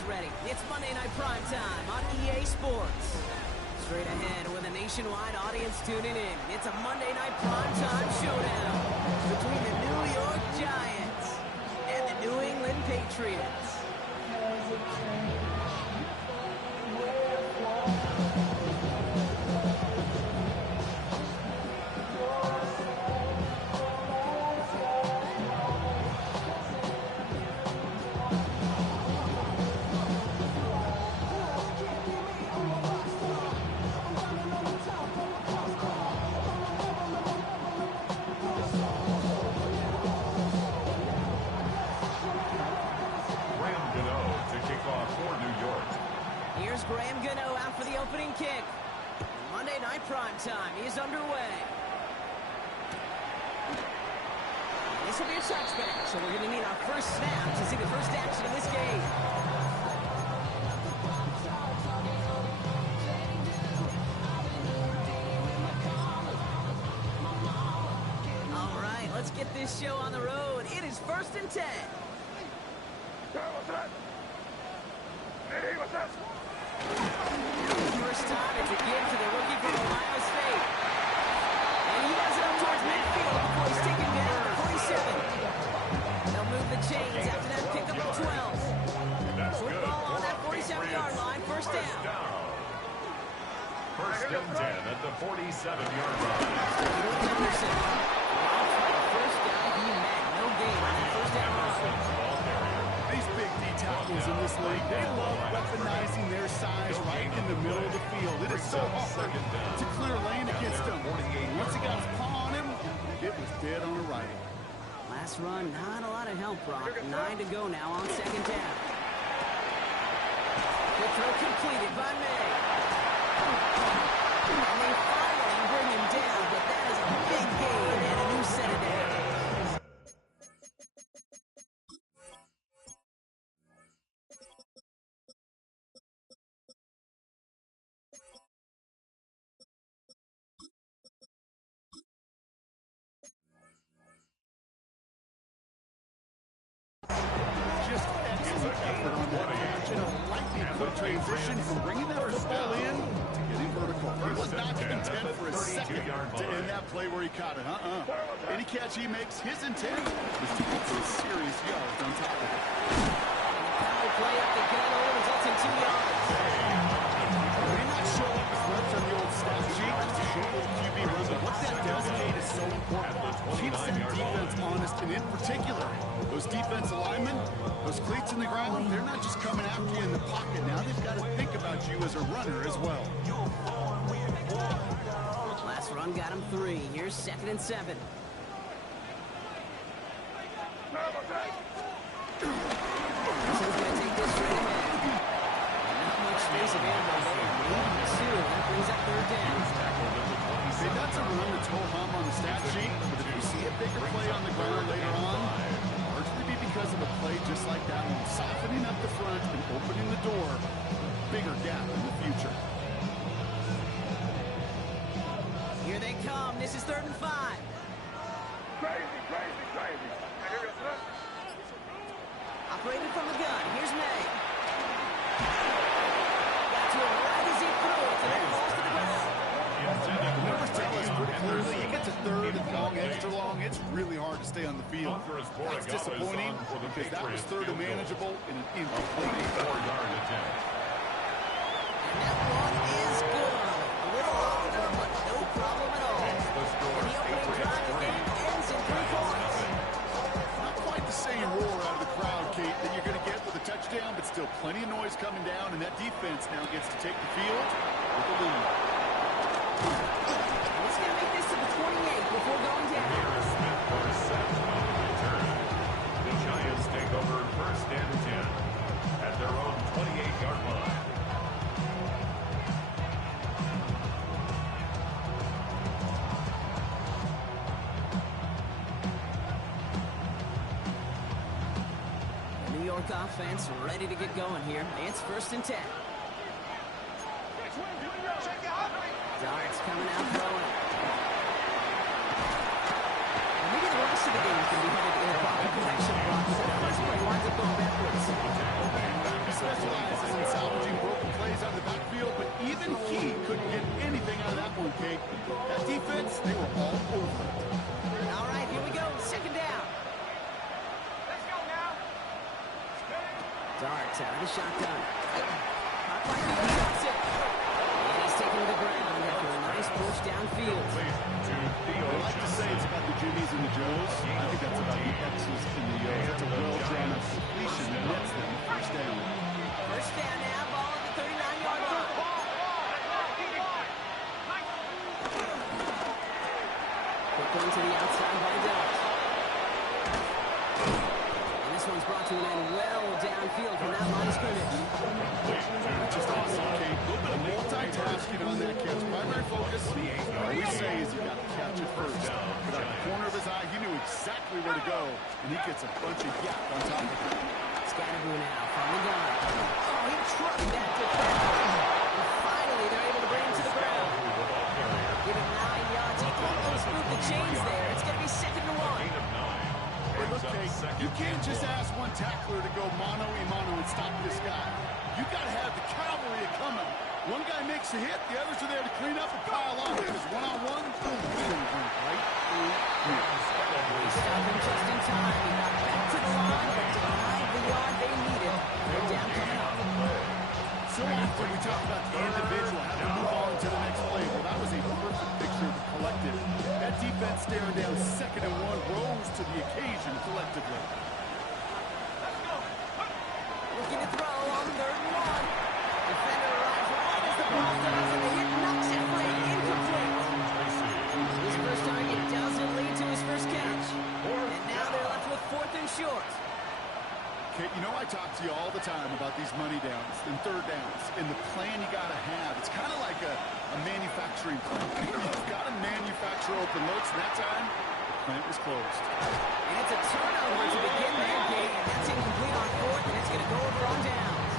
is ready. It's Monday Night Prime Time on EA Sports. Straight ahead with a nationwide audience tuning in. It's a Monday Night Prime Time showdown between the New York Giants and the New England Patriots. Graham Gano out for the opening kick. Monday Night Prime Time is underway. This will be a touchback, so we're going to need our first snap to see the first action of this game. All right, let's get this show on the road. It is 1st and 10. First time it's a give to the rookie from Ohio State. And he has it up towards midfield before he's taken down at the 47. They'll move the chains after that pick up the 12. Football on that 47-yard line, first down. First and 10 at the 47-yard line. Henderson. First down, he met. No gain on that first down run. These big D tackles in this league, they love weaponizing their size right in the middle of the field. It is so hard to clear lane against them. Once he got his paw on him, it was dead on arrival. Last run, not a lot of help, Brock. 9 to go now on second down. Quick throw completed by May. And they finally bring him down, but that is a big gain and a new set of downs. Just excellent effort on that catch and a lightning quick transition from bringing that football in to getting vertical. He was not content for a second to end that play where he caught it. Any catch he makes, his intent is to get some serious yards on top of it. Power play up the Gano results in 2 yards. May not show up as much on the old stat sheet, just a short little QB run, but what that does, Kate, is so important. Keeps that defense honest, and in particular, those defensive linemen, those cleats in the ground, they're not just coming after you in the pocket. Now they've got to think about you as a runner as well. Last run got him 3. Here's 2nd and 7. So he's going to take this right ahead. Not much space available there. Maybe 2. That brings up 3rd down. They've got to run the toe hum on the stat sheet, but if you see a bigger play on the ground later on, largely be because of a play just like that one, softening up the front and opening the door, bigger gap in the future. Here they come. This is 3rd and 5. Crazy. Operating from the gun. Here's May. Got to him right as he threw it, and then falls to the ground. The numbers tell us pretty clearly, you get to 3rd and long, extra long, it's really hard to stay on the field. That's disappointing because that was 3rd and manageable in an incomplete 4-yard attempt. And that one is good. A little longer, but no problem at all. And the opening drive of the game ends in 3 points. Not quite the same roar out of the crowd, Kate, that you're going to get with a touchdown, but still plenty of noise coming down, and that defense now gets to take the field with the lead. He's going to make this to the 28 before going down. Smith for a set on the return. The Giants take over 1st and 10 at their own 28-yard line. The New York offense ready to get going here. It's 1st and 10. Darts coming out throwing. Maybe the rest of the game can be headed in a proper direction. But that first play winds up going backwards. specializes in salvaging broken plays out of the backfield, but even he couldn't get anything out of that one, Kate. That defense, they were all over it. All right, here we go. Second down. Let's go now. Darts out of the shotgun. Caught by Field, drops it. And he's taken to the ground after a nice push downfield. I like to say it's about the Jimmies and the Joes. I think that's about the X's and the O's. That's a well-drawn up completion that nets them first down. First down now, ball at the 39-yard line. Quick one to the outside by Dart. And this one's brought to an end well downfield from that line of scrimmage. Just awesome, Kate. A little bit of multitasking on that catch. Primary focus, all we say is you got to catch it first. But out the corner of his eye, he knew exactly where to go, and he gets a bunch of yak on top of it. Scatterboo now from the gun. Oh, he trucked that defender. And finally, they're able to bring him to the ground. Give him 9 yards. He almost moved the chains there. It's going to be 2nd and 1. Hey, look, Kate, you can't just ask one tackler to go mano-a-mano and stop this guy. You got to have the cavalry coming. One guy makes a hit, the others are there to clean up and pile on. Because one-on-one, boom, boom, boom, right through here. He stopped him just in time. He got back to the line and denied the yard they needed. They're down coming up. So often we talk about the individual having to move on to the next play. Well, that was a perfect picture of the collective. That defense staring down 2nd and 1 rose to the occasion collectively. Looking to throw on 3rd and 1. Defender arrives right as the ball does, and the hit knocks it free. Incomplete. His first target doesn't lead to his first catch. And now they're left with 4th and short. Kate, you know I talk to you all the time about these money downs and 3rd downs and the plan you got to have. It's kind of like a manufacturing plant. You've got to manufacture open looks, and that time, the plant was closed. And it's a turnover to begin that game. That's incomplete on 4th, and it's going to go over on downs.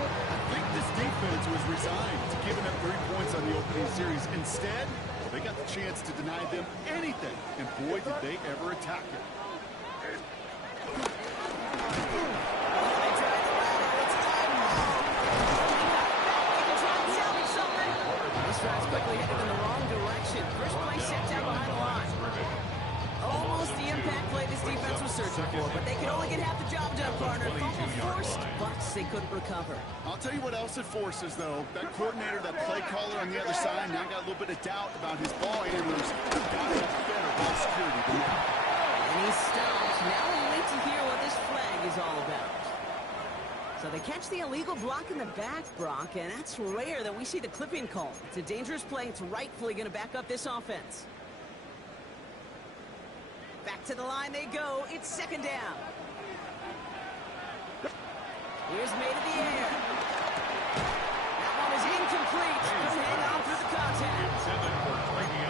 I think this defense was resigned to giving up 3 points on the opening series. Instead, they got the chance to deny them anything, and boy, did they ever attack it. Quickly headed in the wrong direction. First play set down behind the line. Almost the impact play this defense was searching for, but they could only get half the job done, partner. Fumble forced, but they couldn't recover. I'll tell you what else it forces, though. That coordinator, that play caller on the other side, now got a little bit of doubt about his ball handlers. Got to have better ball security than that. And he stops. Now we wait to hear what this flag is all about. So they catch the illegal block in the back, Brock, and that's rare that we see the clipping call. It's a dangerous play. It's rightfully going to back up this offense. Back to the line they go. It's 2nd down. Here's made in the air. That one is incomplete. Couldn't hang on through the contact.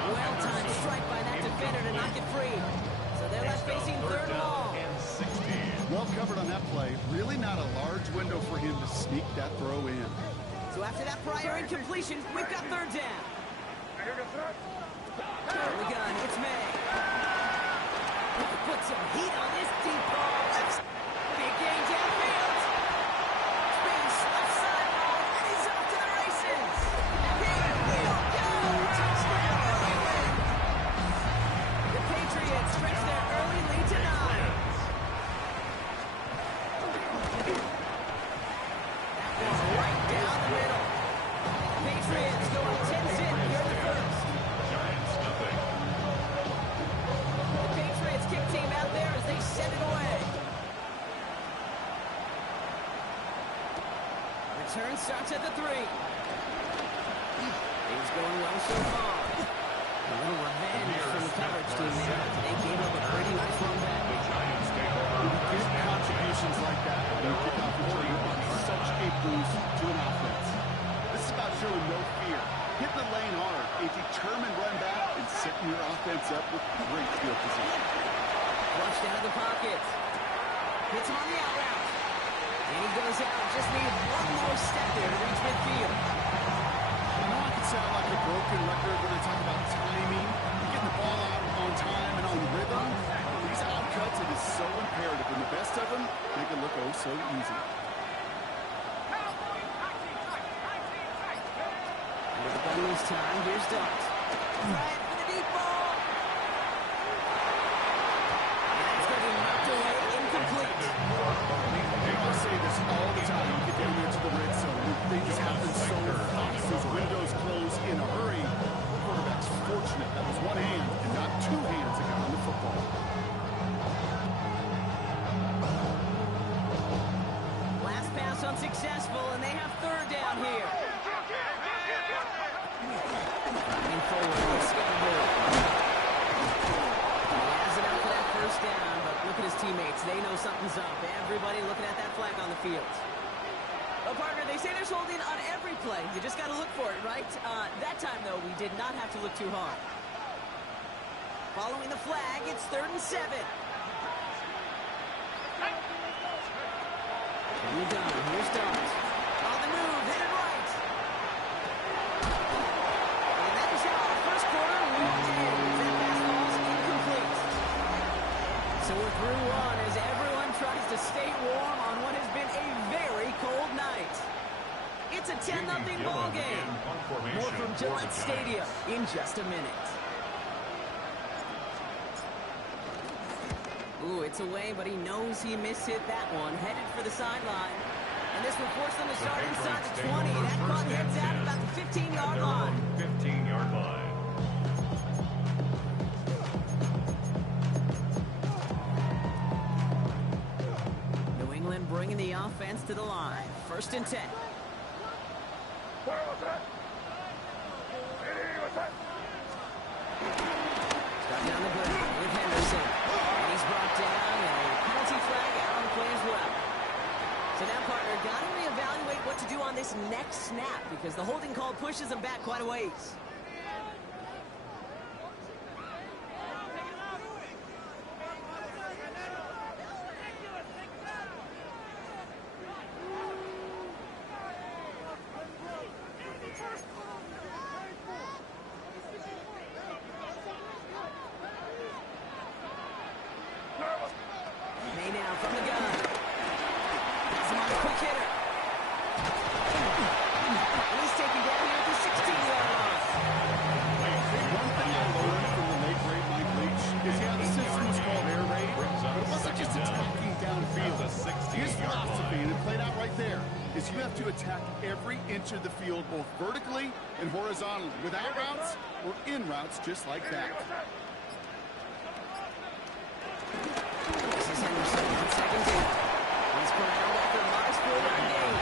Well-timed strike by that defender to knock it free. So they're left facing 3rd and long. Well covered on that play. Really not a large window for him to sneak that throw in. So after that prior incompletion, we've got 3rd down. From the gun, it's May. Put some heat on this deep ball. Big gain downfield. Space, left sideline, and he's off to the races. Here we go. Touchdown, New England. The Patriots stretch their early lead to 9. Right down the middle. Patriots go up 10-zip here in the first. The Patriots kick team out there as they send it away. Return starts at the 3. Things going well so far. A little revenge from the coverage team there. They gave up a pretty nice run back. Good contributions like that when you kick off return are such a boost to an offense. This is about showing no fear, hitting the lane hard, a determined run back, and setting your offense up with great field position. Flushed out of the pocket. Hits him on the out route. And he goes out. Just needed one more step there to reach midfield. I know I can sound like a broken record when I talk about timing, getting the ball out on time and on rhythm. These outcuts, it is so imperative. And the best of them make it look oh so easy. on this time. Here's Dart. Bryant for the deep ball. That's going to be knocked away, incomplete. I say this all the time. You get down there to the red zone. Things happen so fast. Those windows close in a hurry. The quarterback's fortunate. That was one hand and not two hands that got on the football. Last pass unsuccessful, and they have third down here. Driving forward, it's Scotty. He has it out for that first down, but look at his teammates. They know something's up. Everybody looking at that flag on the field. Well, partner, they say there's holding on every play. You just got to look for it, right? That time, though, we did not have to look too hard. Following the flag, it's 3rd and 7. Here's Dart. On the move, headed right. And that is how our first quarter will end. That pass falls incomplete. So we're through one as everyone tries to stay warm on what has been a very cold night. It's a 10-0 ball game. More from Gillette Stadium in just a minute. Ooh, it's away, but he knows he mishit that one. Headed for the sideline. And this will force them to start inside the 20. That punt heads out about the 15-yard line. 15-yard line. New England bringing the offense to the line. 1st and 10. Start down the ground with Henderson. And he's brought down, and a penalty flag out on the play as well. So now, partner, got to reevaluate what to do on this next snap because the holding call pushes them back quite a ways. May now from the gun. That's him on a quick hitter. And he's taken down here at the 16-yard line. One thing I learned from the late great Mike Leach is, the system was called air raid, but it wasn't just attacking downfield. His philosophy, and it played out right there, is you have to attack every inch of the field, both vertically and horizontally, without routes or in routes just like that. This is Henderson on 2nd down. He's corralled after a modest 4-yard gain.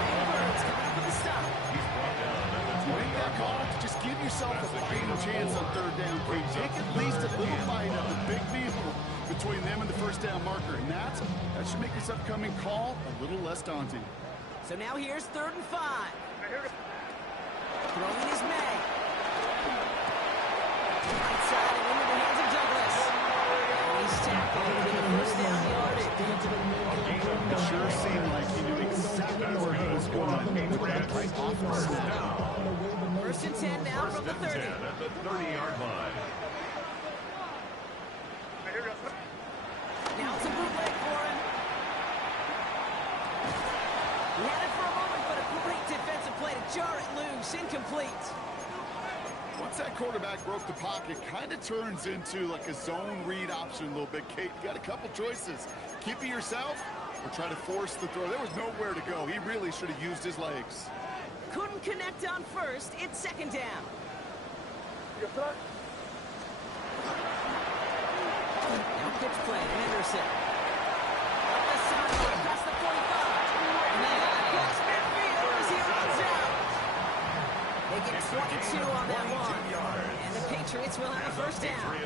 Brian Burns coming up with the stop. He's brought down at the Make that call. Just give yourself a fighting chance on 3rd down. Take at least a little bite of the big vehicle between them and the 1st down marker, and that should make this upcoming call a little less daunting. So now here's 3rd and 5. Throwing is May. Right side and into the hands of Douglas. And he's tackled into the 1st down yardage. It sure seemed like he knew exactly where he was going. Right off the snap. 1st and 10 now from the 30. At the 30-yard line. Now it's a bootleg for him. He had it for a moment, but a great defensive play to jar it loose. Incomplete. Once that quarterback broke the pocket, kind of turns into like a zone read option a little bit. Kate, you got a couple choices. Keep it yourself or try to force the throw. There was nowhere to go. He really should have used his legs. Couldn't connect on 1st. It's 2nd down. Now pitch play to Henderson. Up the sideline, past the 45. Now across midfield as he runs out. They get 22 on that one. And the Patriots will have a 1st down.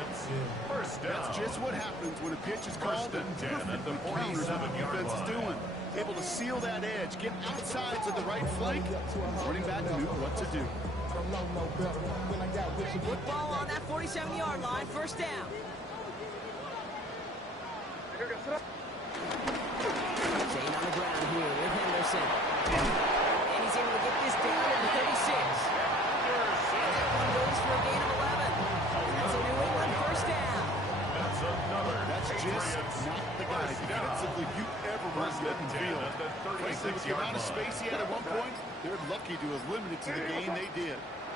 First down. That's just what happens when a pitch is called and and 10 at the perfectly counters what the 47-yard defense is line. doing. Able to seal that edge, get outside to the right flank. Running back knew what to do. Football on that 47-yard line, 1st down. Shane on the ground here with Henderson. And he's able to get this down at the 36. And that one goes for a gain of 11. That's a New England 1st down. That's another. That's just not the guy defensively you ever want to get in the field. Frankly, with the amount of space he had at one point, they're lucky to have limited to the gain they did.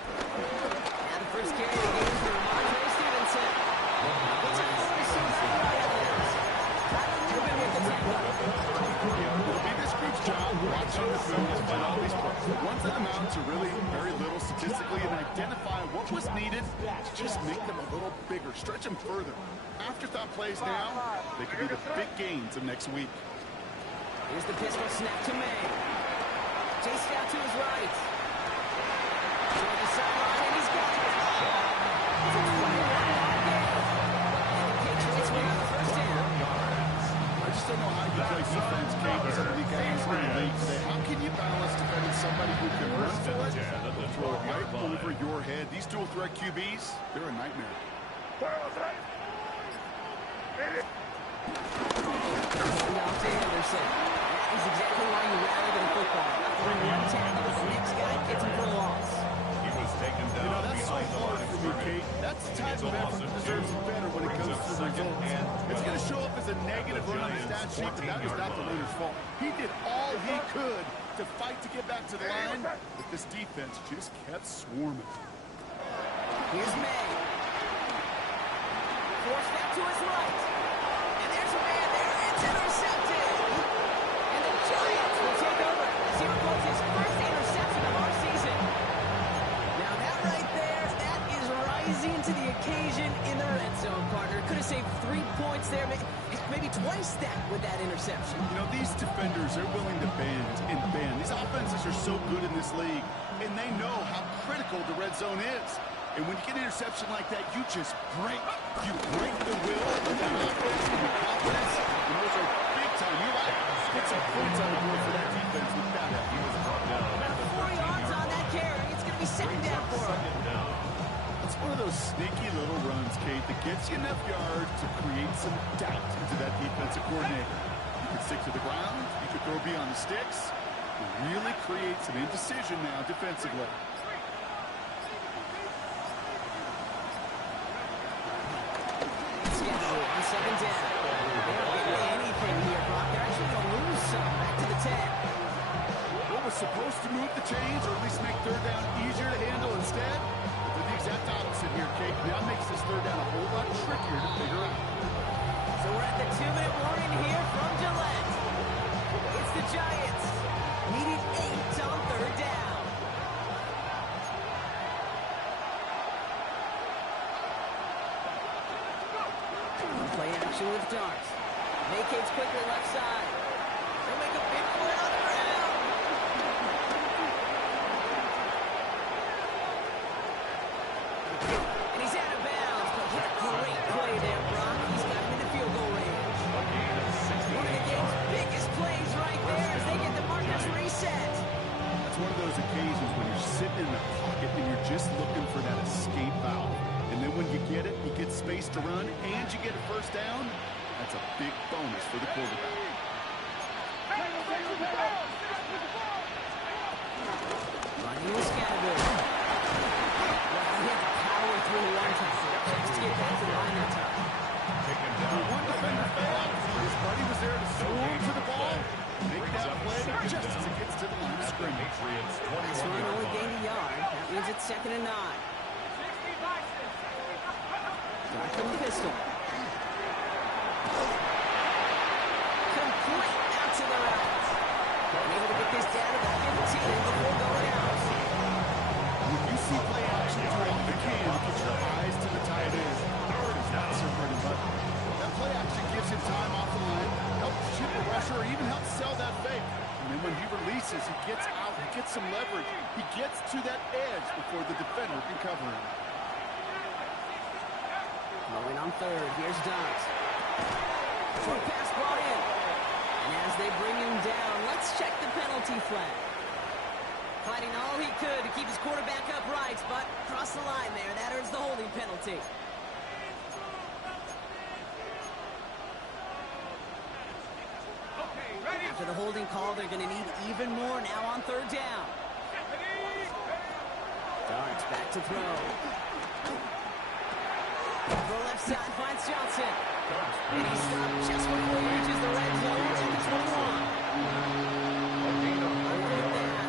Now the first carry of the game for Ramondre Stevenson. It's a force of Tyler Newman with the tackle. It'll be this group's job watching the film to find all these players. The ones that amount to really very little statistically and identify what was needed to just make them a little bigger, stretch them further. Afterthought plays now, they could be the big gains of next week. Here's the pistol snap to May. Chased out to his right. Toward the sideline, and he's got it. It's a 21-yard gain. And the Patriots win on the first down. I just don't know how you play defense, Kate, with some of these guys in the league today. How can you balance defending somebody who can run for it and throw it right over your head? These dual threat QBs, they're a nightmare. Off to Anderson. That is exactly why you rally to the football. Throwing one tackle, the next guy gets him for a loss. He was taken down That's so behind the hard line of for me, scrimmage. Kate. That's the type of effort that deserves better when it comes to the results. It's going to show up as a negative run on the stat sheet, but that was not the winner's fault. He did all he could to fight to get back to the line, but this defense just kept swarming. Here's May. Forced back to his right. And there's a man there. It's intercepted. And the Giants will take over as he records his first interception of our season. Now that right there, that is rising to the occasion in the red zone, partner. Could have saved 3 points there, maybe twice that with that interception. You know, these defenders, they're willing to bend and bend. These offenses are so good in this league, and they know how critical the red zone is. And when you get an interception like that, you just break. You break the will of that offense and the confidence. And those are big time. You like get some points on the board for that defense with that. He was brought down. About 4 yards on that carry. It's going to be second down for him. It's one of those sneaky little runs, Kate, that gets you enough yards to create some doubt into that defensive coordinator. You can stick to the ground. You can throw beyond the sticks. It really creates an indecision now defensively. On second down. They don't get anything here, Brock. They're actually going to lose some. Back to the 10. What was supposed to move the chains or at least make third down easier to handle instead? But the exact opposite here, Kate. Now makes this third down a whole lot trickier to figure out. So we're at the 2-minute warning here from Gillette. It's the Giants. Needed 8 on third down. Play action with Dart. Vacates quickly left side. They'll make a big play on the ground. And he's out of bounds. But what a great play there, Brock. He's got him in the field goal range. One of the game's biggest plays right there as they get the markers reset. That's one of those occasions when you're sitting in the pocket and you're just looking for that escape valve. And then when you get it, you get space to run, and you get a first down. That's a big bonus for the quarterback. Running with Scatterbill. He had to power through one tackle. Just to get back to the line that time. One defender fell. His buddy was there to swarm to the ball. Make that play just as it gets to the line of scrimmage. This run only gained a yard. That means it's 2nd and 9. Dart from the pistol. Complete out to the right. Able to get this down to the 15 before going out. When you see play action throughout the game, get your eyes to the tight end. Howard is not so bread and butter. That play action gives him time off the line, helps chip a rusher, or even helps sell that fake. And then when he releases, he gets out, he gets some leverage. He gets to that edge before the defender can cover him. Going on third, here's Dart. Short pass brought in. And as they bring him down, let's check the penalty flag. Fighting all he could to keep his quarterback upright, but crossed the line there. That earns the holding penalty. After the holding call, they're going to need even more now on third down. Darts back to throw. Throw left side finds Johnson. And he stopped just before he reaches the red zone at the 21.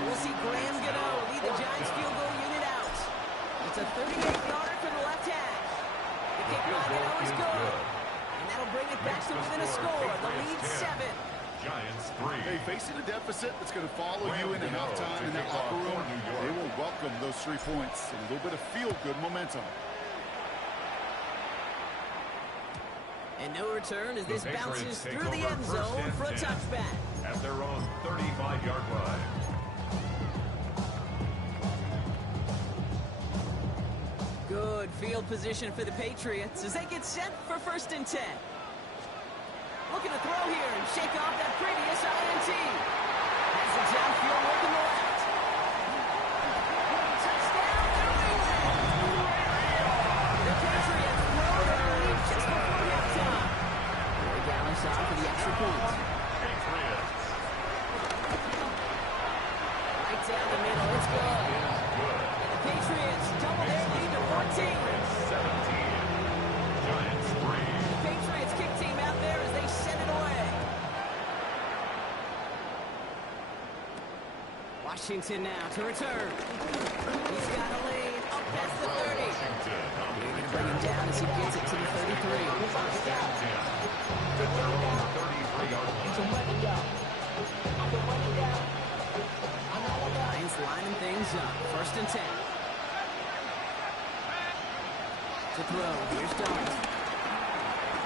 We'll see Graham Gano lead the Giants field goal unit out. mindset that's going to follow you into halftime in that locker room. They will welcome those 3 points. A little bit of feel-good momentum. And no return as this bounces through the end zone for a touchback. At their own 35-yard line. Good field position for the Patriots as they get set for 1st and 10. Looking to throw here and shake off that previous INT. Has the downfield look in the left. Touchdown, New England! The Patriots throw their lead just before halftime. Way down inside for the extra point. Patriots. Right down the middle, it's good. And the Patriots double their lead to 14. 17. Giants 3. The Patriots kick team out there as they send it away. Washington now to return. He's got a lead up past the 30. Washington on the They're going to return. bring him down as he gets it to the 33. First and 10. At their own 33-yard line. Lions lining things up. 1st and 10. To throw. Here's Dobbs.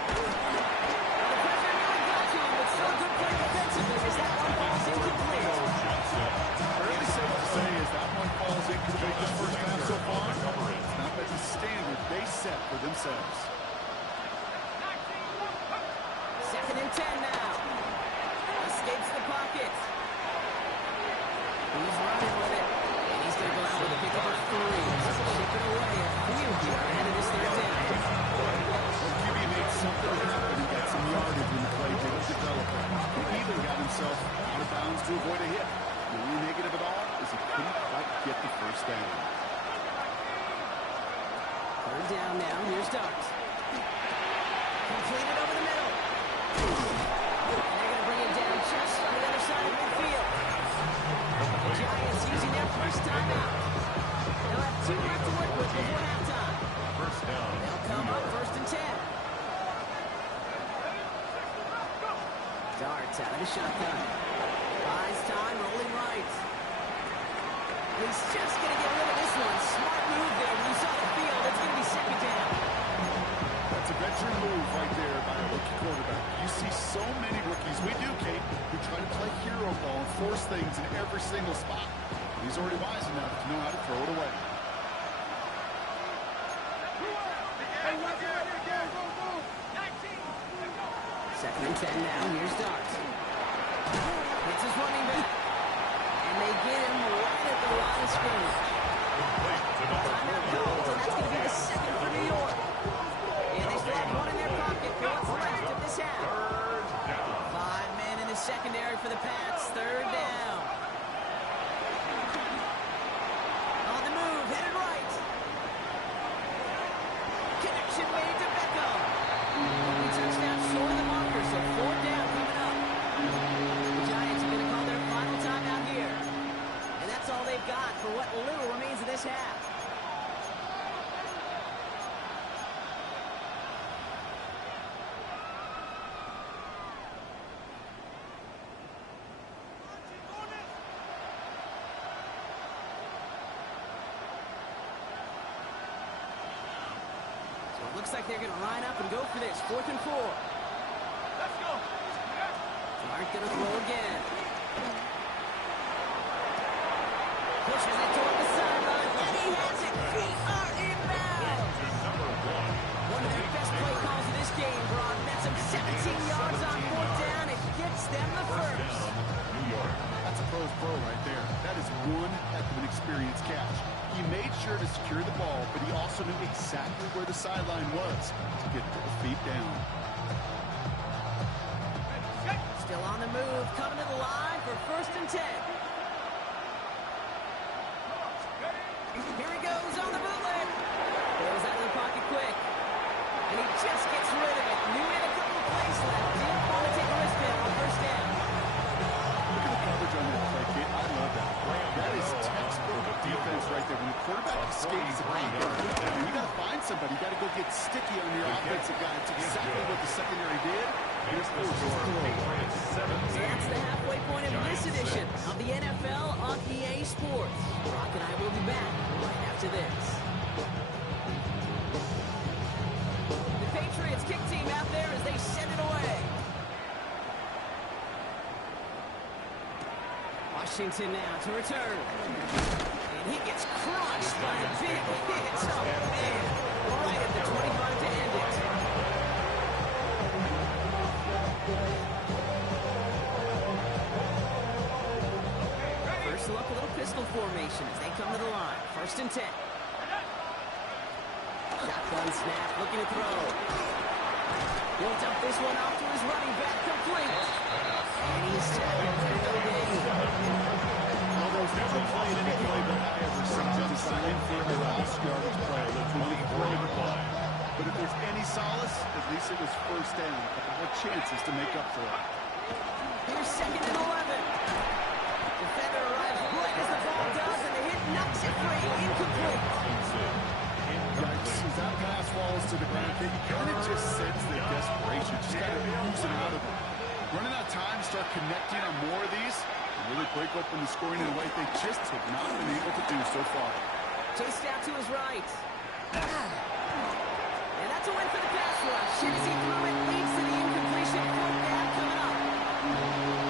The pressure nearly got to him, but still a good play defensively as that one falls incomplete. Fairly safe to say as that one falls incomplete this first half so far. It's not been the standard they set for themselves. 2nd and 10 now. Escapes the pocket. He's running with it. And he's going to go out with a pick up of 3. Shipping away a few here ahead of this 3rd down. Well, QB made something happen. He got some yardage when the play didn't develop. He even got himself out of bounds to avoid a hit. The only negative at all is he couldn't quite get the first down. 3rd down now. Here's Dobbs. Completed over the middle. And they're going to bring it down just on the other side of midfield. The Giants using their first timeout. They'll have 2 left to work with before halftime. First down. They'll come up 1st and 10. Darts out of the shotgun. Buys time, rolling right. He's just going to get rid of this one. Smart move there. When you saw the field, it's going to be 2nd down. That's a veteran move right there by a rookie quarterback. You see so many rookies, we do, Kate, who try to play hero ball and force things in every single spot. He's already wise enough to know how to throw it away. Second and 10 now. Here's Darts. Hits his running back. And they get him right at the line of scrimmage. Timeout called, and that's going to be the 2nd for New York. And they still have 1 in their pocket for what's left of this half. 5 men in the secondary for the Pats. 3rd down. On the move, headed right. Connection made to Beckham. Only touchdown short of the marker, so 4th down coming up. The Giants are going to call their final timeout here. And that's all they've got for what little remains of this half. Looks like they're going to line up and go for this. 4th and 4. Let's go. Clark going to throw again. Pushes it toward the sideline, and he has it. Feet are inbounds. One of their best play calls of this game, Braun. That's him 17 yards on 4th down. It gets them the first. That's a pro's pro right there. That is one heck of an experienced catch. He made sure to secure the ball, but he also knew exactly where the sideline was to get the feet down. Still on the move, coming to the line for 1st and 10. Here he goes on the bootleg. Goes out of the pocket quick. And he just gets rid of it. Knew he had a couple of plays left. Didn't want to take a risk there on 1st down. Look at the coverage on that play, kid. I love that. That is textbook defense right there. When the quarterback escapes the ball, you got to find somebody. You got to go get sticky on your offensive guy. It's exactly what the secondary did. Makes the score Patriots So 17. that's the halfway point of this edition of the NFL on EA Sports. Brock and I will be back right after this. The Patriots kick team out there as they send it away. Washington now to return. And he gets crushed by a big hit. Oh, man. Right at the 25 to end it. First look, a little pistol formation as they come to the line. 1st and 10. Shotgun snap, looking to throw. Built up this one off to his running back, complete. And he's tackled for no gain. Although he's never played any play that I ever saw, just an inferior yardage play. That's really poor. But if there's any solace, at least it was first down. A couple of chances to make up for it. Here's 2nd and 11. Defender arrives right as the ball does, and the hit knocks it free. Incomplete. Yikes. As that pass falls to the ground, you kind of just sense the desperation. Just kind of oozing out of them. Running out of time to start connecting on more of these and really break open the scoring in a way they just have not been able to do so far. Chased out to his right. And that's a win for the pass rush. As he threw it, leads to the incompletion. 4th down coming up.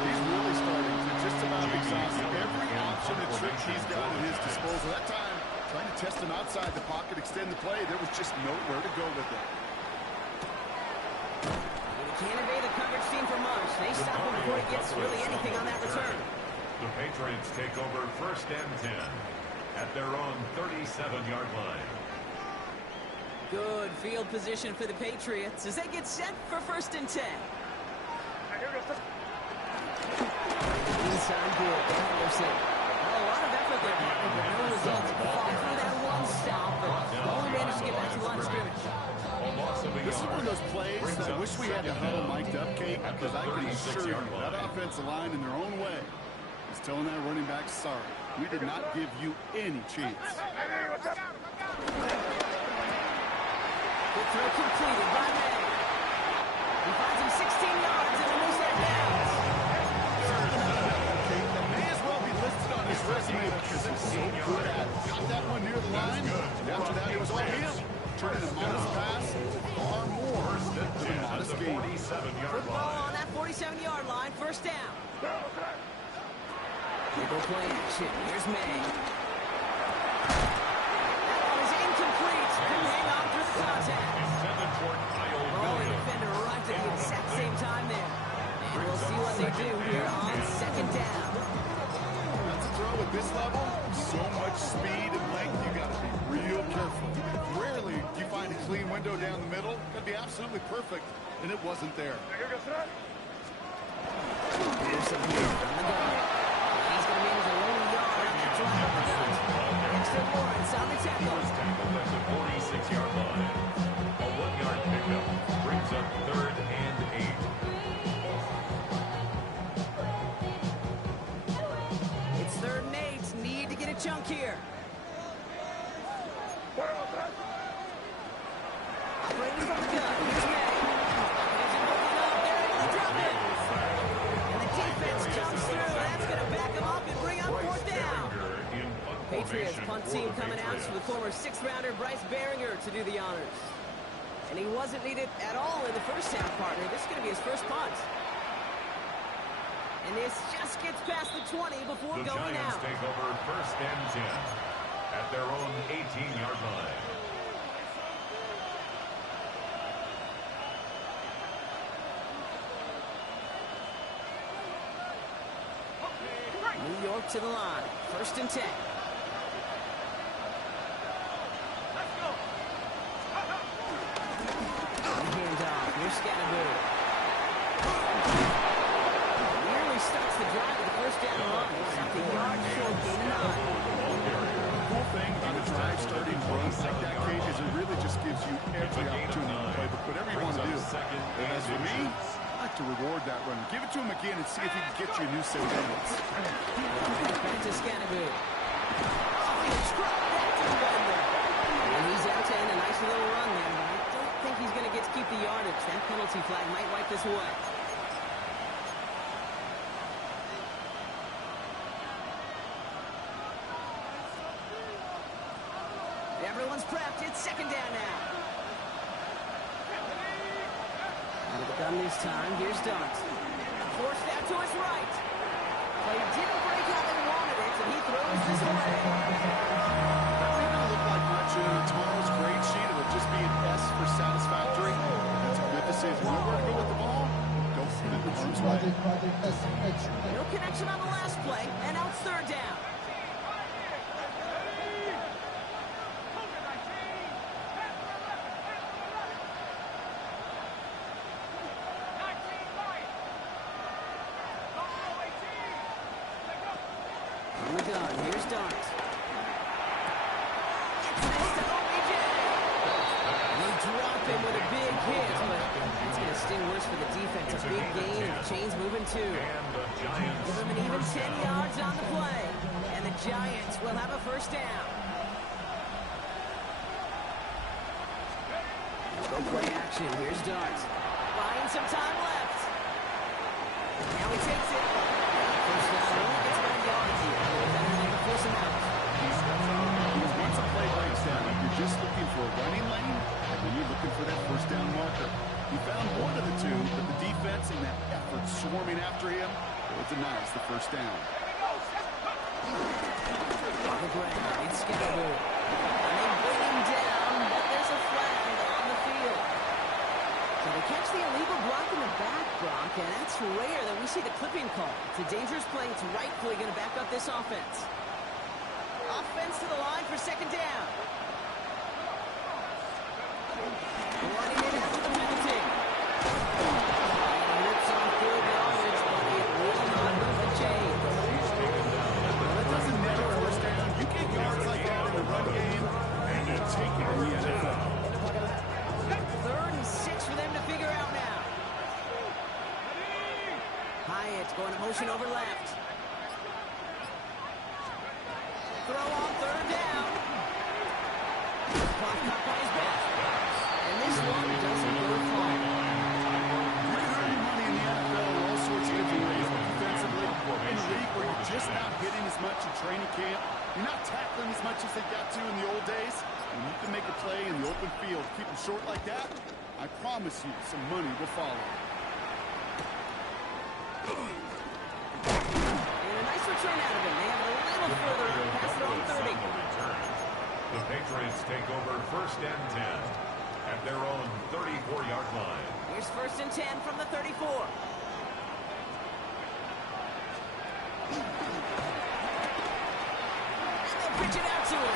He's really starting to just about exhaust every option and trick he's got at his disposal. That time, trying to test him outside the pocket, extend the play, there was just nowhere to go with it. And he can't evade the coverage team for much. They stop him before he gets really anything on that return. The Patriots take over 1st and 10 at their own 37-yard line. Good field position for the Patriots as they get set for 1st and 10. Inside good, Anderson. A lot of effort there, but no results. Fall through that one stop, but only managed to get back to the line of scrimmage. This is one of those plays that I wish we had the huddle mic'd up, Kate, because I can assure you that offensive line in their own way is telling that running back, sorry, we did not give you any chance. The throw completed by May. He finds him 16 yards and moves that downs. Okay, that may as well be listed on his resume because he's so good at it. Got that one near the line, and after that it was all him. Turning a modest pass, far more than a modest game. Football on that 47-yard line, 1st down. Triple play action. Here's May. That one is incomplete. Couldn't hang on through the contact. Oh, the defender arrived at the exact same time there. And we'll see what they do here on 2nd down. That's a throw at this level. So much speed and length, you got to be real careful. Rarely do you find a clean window down the middle. That'd be absolutely perfect, and it wasn't there. Here's some here on the guard. He's going to manage a long yard on that drive. Extra Lawrence on the tackle. Tackled at the 46-yard line. A 1-yard pickup brings up 3rd and 8. It's 3rd and 8. Need to get a chunk here. Operating from the gun. Here's May. There's him looking up. They're able to drop it. And the defense comes through. That's going to back him up and bring up 4th down. Patriots punt team coming out with former 6th-rounder Bryce Baringer to do the honors. And he wasn't needed at all in the first half, partner. This is going to be his first punt. And this just gets past the 20 before The going Giants out. take over 1st and 10 at their own 18-yard line. New York to the line. 1st and 10. Handoff. Here's Scatterboo. Nearly starts the drive with the 1st down run. Stopped a yard short, gain 9. The cool thing about a drive starting run like that, Kate, is it really just gives you every opportunity to play whatever you want to do. And as for me, I like to reward that run. Give it to him again and see if he can get you a new set of downs. Back to Scatterboo. Oh, he dropped that defender. And he's out to end a nice little run there, but I don't think he's going to get to keep the yardage. That penalty flag might wipe this away. Everyone's prepped. It's second down now. Out of the gun this time. Here's Dart. Forced out to his right. But he didn't break how they wanted it, and he throws this away. Doesn't even look like much in tomorrow's grade sheet. It'll just be an S for satisfactory. That's a good decision. You know where to go with the ball? Go from it in harm's way. No connection on the last play, and now it's third down. On the gun, here's Dart. It's this to OBJ. They drop him with a big hit, but that's going to sting worse for the defense. A big gain, and the chain's moving too. And the Giants Give them an even 10 yards on the play. And the Giants will have a first down. Go play action. Here's Dart. Buying some time left. Now he takes it. First down. Only gets 9 yards here. They can force him out. Once a play breaks down, if you're just looking for a running lane, and then you're looking for that first down marker. He found one of the two, but the defense in that effort swarming after him, it denies the first down. On the ground, it's Scatterwood. And they bring him down, but there's a flag on the field. So they catch the illegal block in the back, Brock, and that's rare that we see the clipping call. It's a dangerous play. It's rightfully going to back up this offense. Offense to the line for second down. Running it after the penalty. Rips on 4 yards, but it will not move the chain. That doesn't matter first down. You get yards like that in the run game, and you take it in the NFL. 3rd and 6 for them to figure out now. Hyatt going to motion over left. Throw on 3rd down. Clock caught by his back. And this one doesn't go far. You can earn money in the NFL in all sorts of different ways, but defensively, in a league where you're just not hitting as much in training camp, you're not tackling as much as they got to in the old days, and you can make a play in the open field, keep them short like that, I promise you some money will follow. And a nice return out of him. They have it a little further up, pass it on 30. The Patriots take over first and 10 at their own 34-yard line. Here's first and 10 from the 34. And they'll pitch it out to him.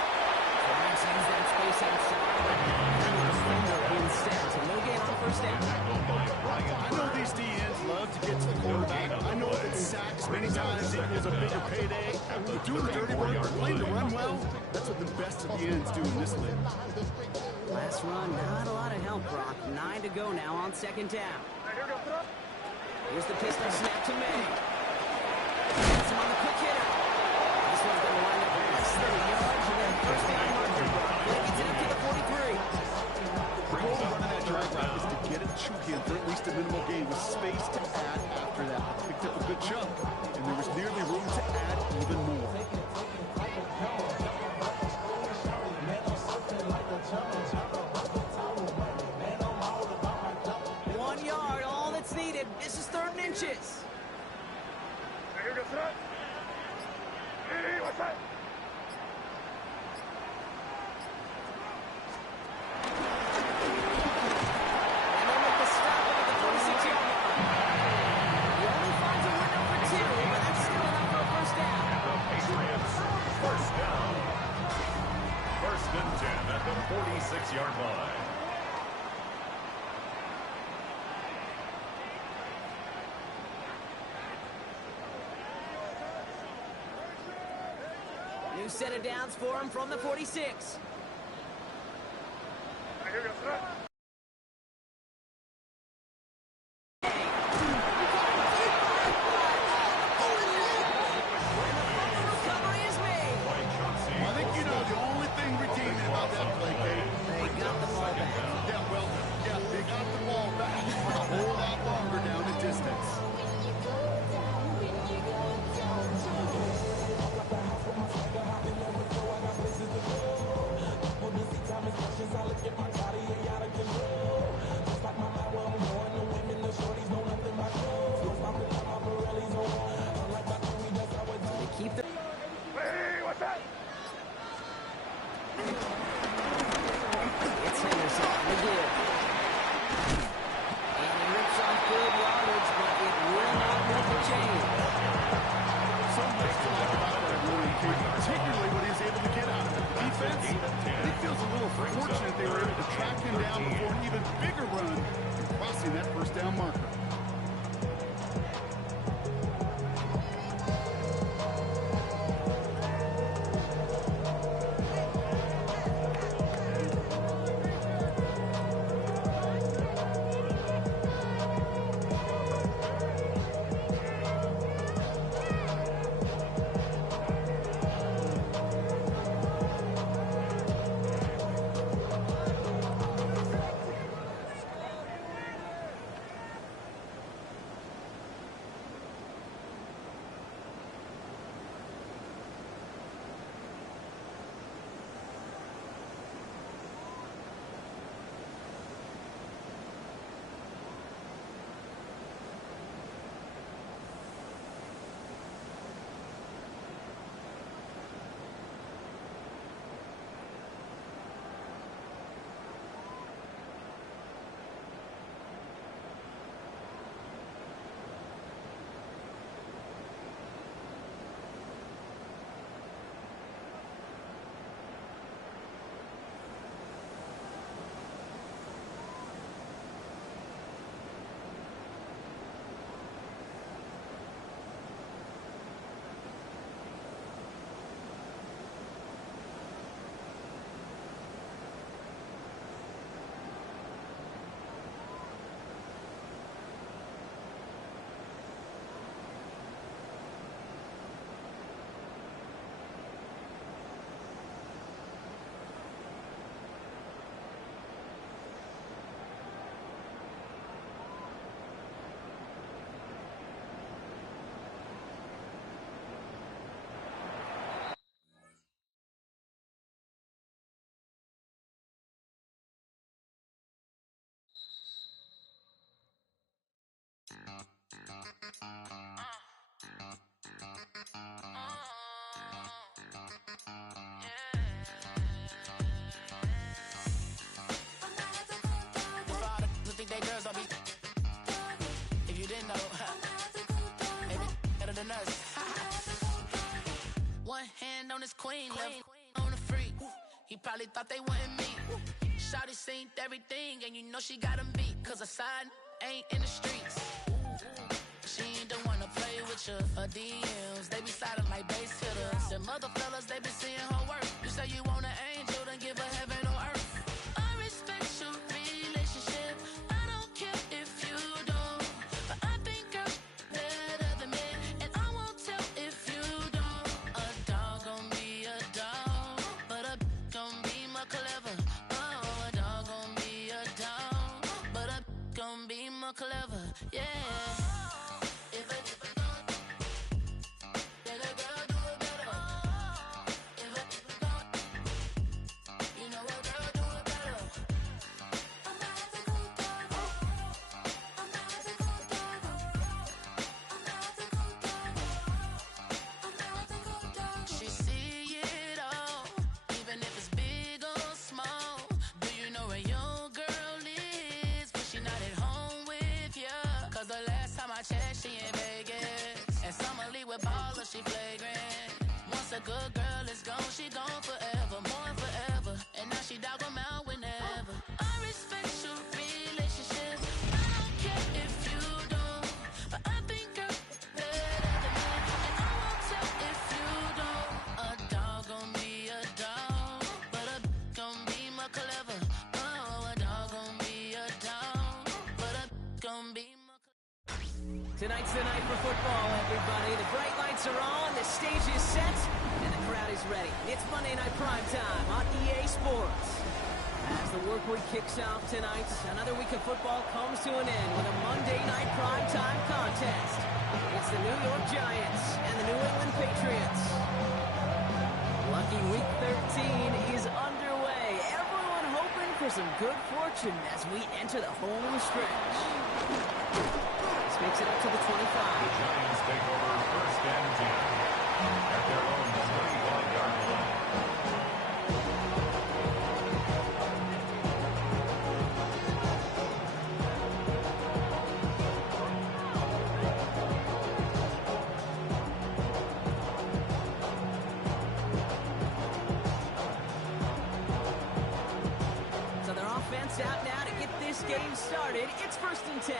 Giants use that space outside. And the defender instead. So no gain on first down. I know these DNs love to get to the quarterback. I know that sacks many times equals a bigger payday. But doing the dirty work, playing to run well, that's what the best of the ends do in this league. Last run, not a lot of help, Brock. 9 to go now on second down. Here's the pistol snap to May. Gets him on the quick hitter. This one's going to line up less than a yard to their first down marker. They gets it up to the 43. The goal of running that drag route is to get it to him for at least a minimal gain with space to add after that. Picked up a good chunk, and there was nearly room to add even more. 1 yard, all that's needed. This is 3rd and inches. And they'll make the stop at the 46-yard line. He only finds a window for 2, but that's still enough for a first down. The Patriots first down. First and 10 at the 46-yard line. New set of downs for him from the 46. Recovery is made. I think you know the only thing redeeming about that play, Kate. They got the ball back. Yeah, well, yeah, they got the ball back for a whole lot longer down the distance. Think they girls don't be. If you didn't know, maybe better than us. One hand on his queen, left on the freak. He probably thought they wanted me. Shawty seen everything, and you know she got him beat. Cause her side ain't in the streets. She ain't the one to play with you. Her DMs, they be sliding like base hitters. The mother fellas, they be seeing her work. You say you want an angel, then give her heaven on earth. I respect your relationship. I don't care if you don't. But I think I'm better than me. And I won't tell if you don't. A dog gon' be a dog. But a gon' be more clever. Oh, a dog gon' be a dog. But a gon' be more clever. Yeah. She in Vegas, and Summer Lee with ballers, she flagrant. Once a good girl is gone, she gone forever, more forever. And now she dog 'em out whenever. I respect your relationship. I don't care if you don't, but I think I'm better than me. And I won't tell if you don't. A dog gon' be a dog, but a gon' be more clever. Oh, a dog gon' be a dog, but a gon' be more. Tonight's the night for football, everybody. The bright lights are on, the stage is set, and the crowd is ready. It's Monday Night Primetime on EA Sports. As the work week kicks off tonight, another week of football comes to an end with a Monday Night Primetime contest. It's the New York Giants and the New England Patriots. Lucky Week 13 is underway. Everyone hoping for some good fortune as we enter the home stretch. Makes it up to the 25. The Giants take over first and 10 at their own 31-yard line. So their offense out now to get this game started. It's first and 10.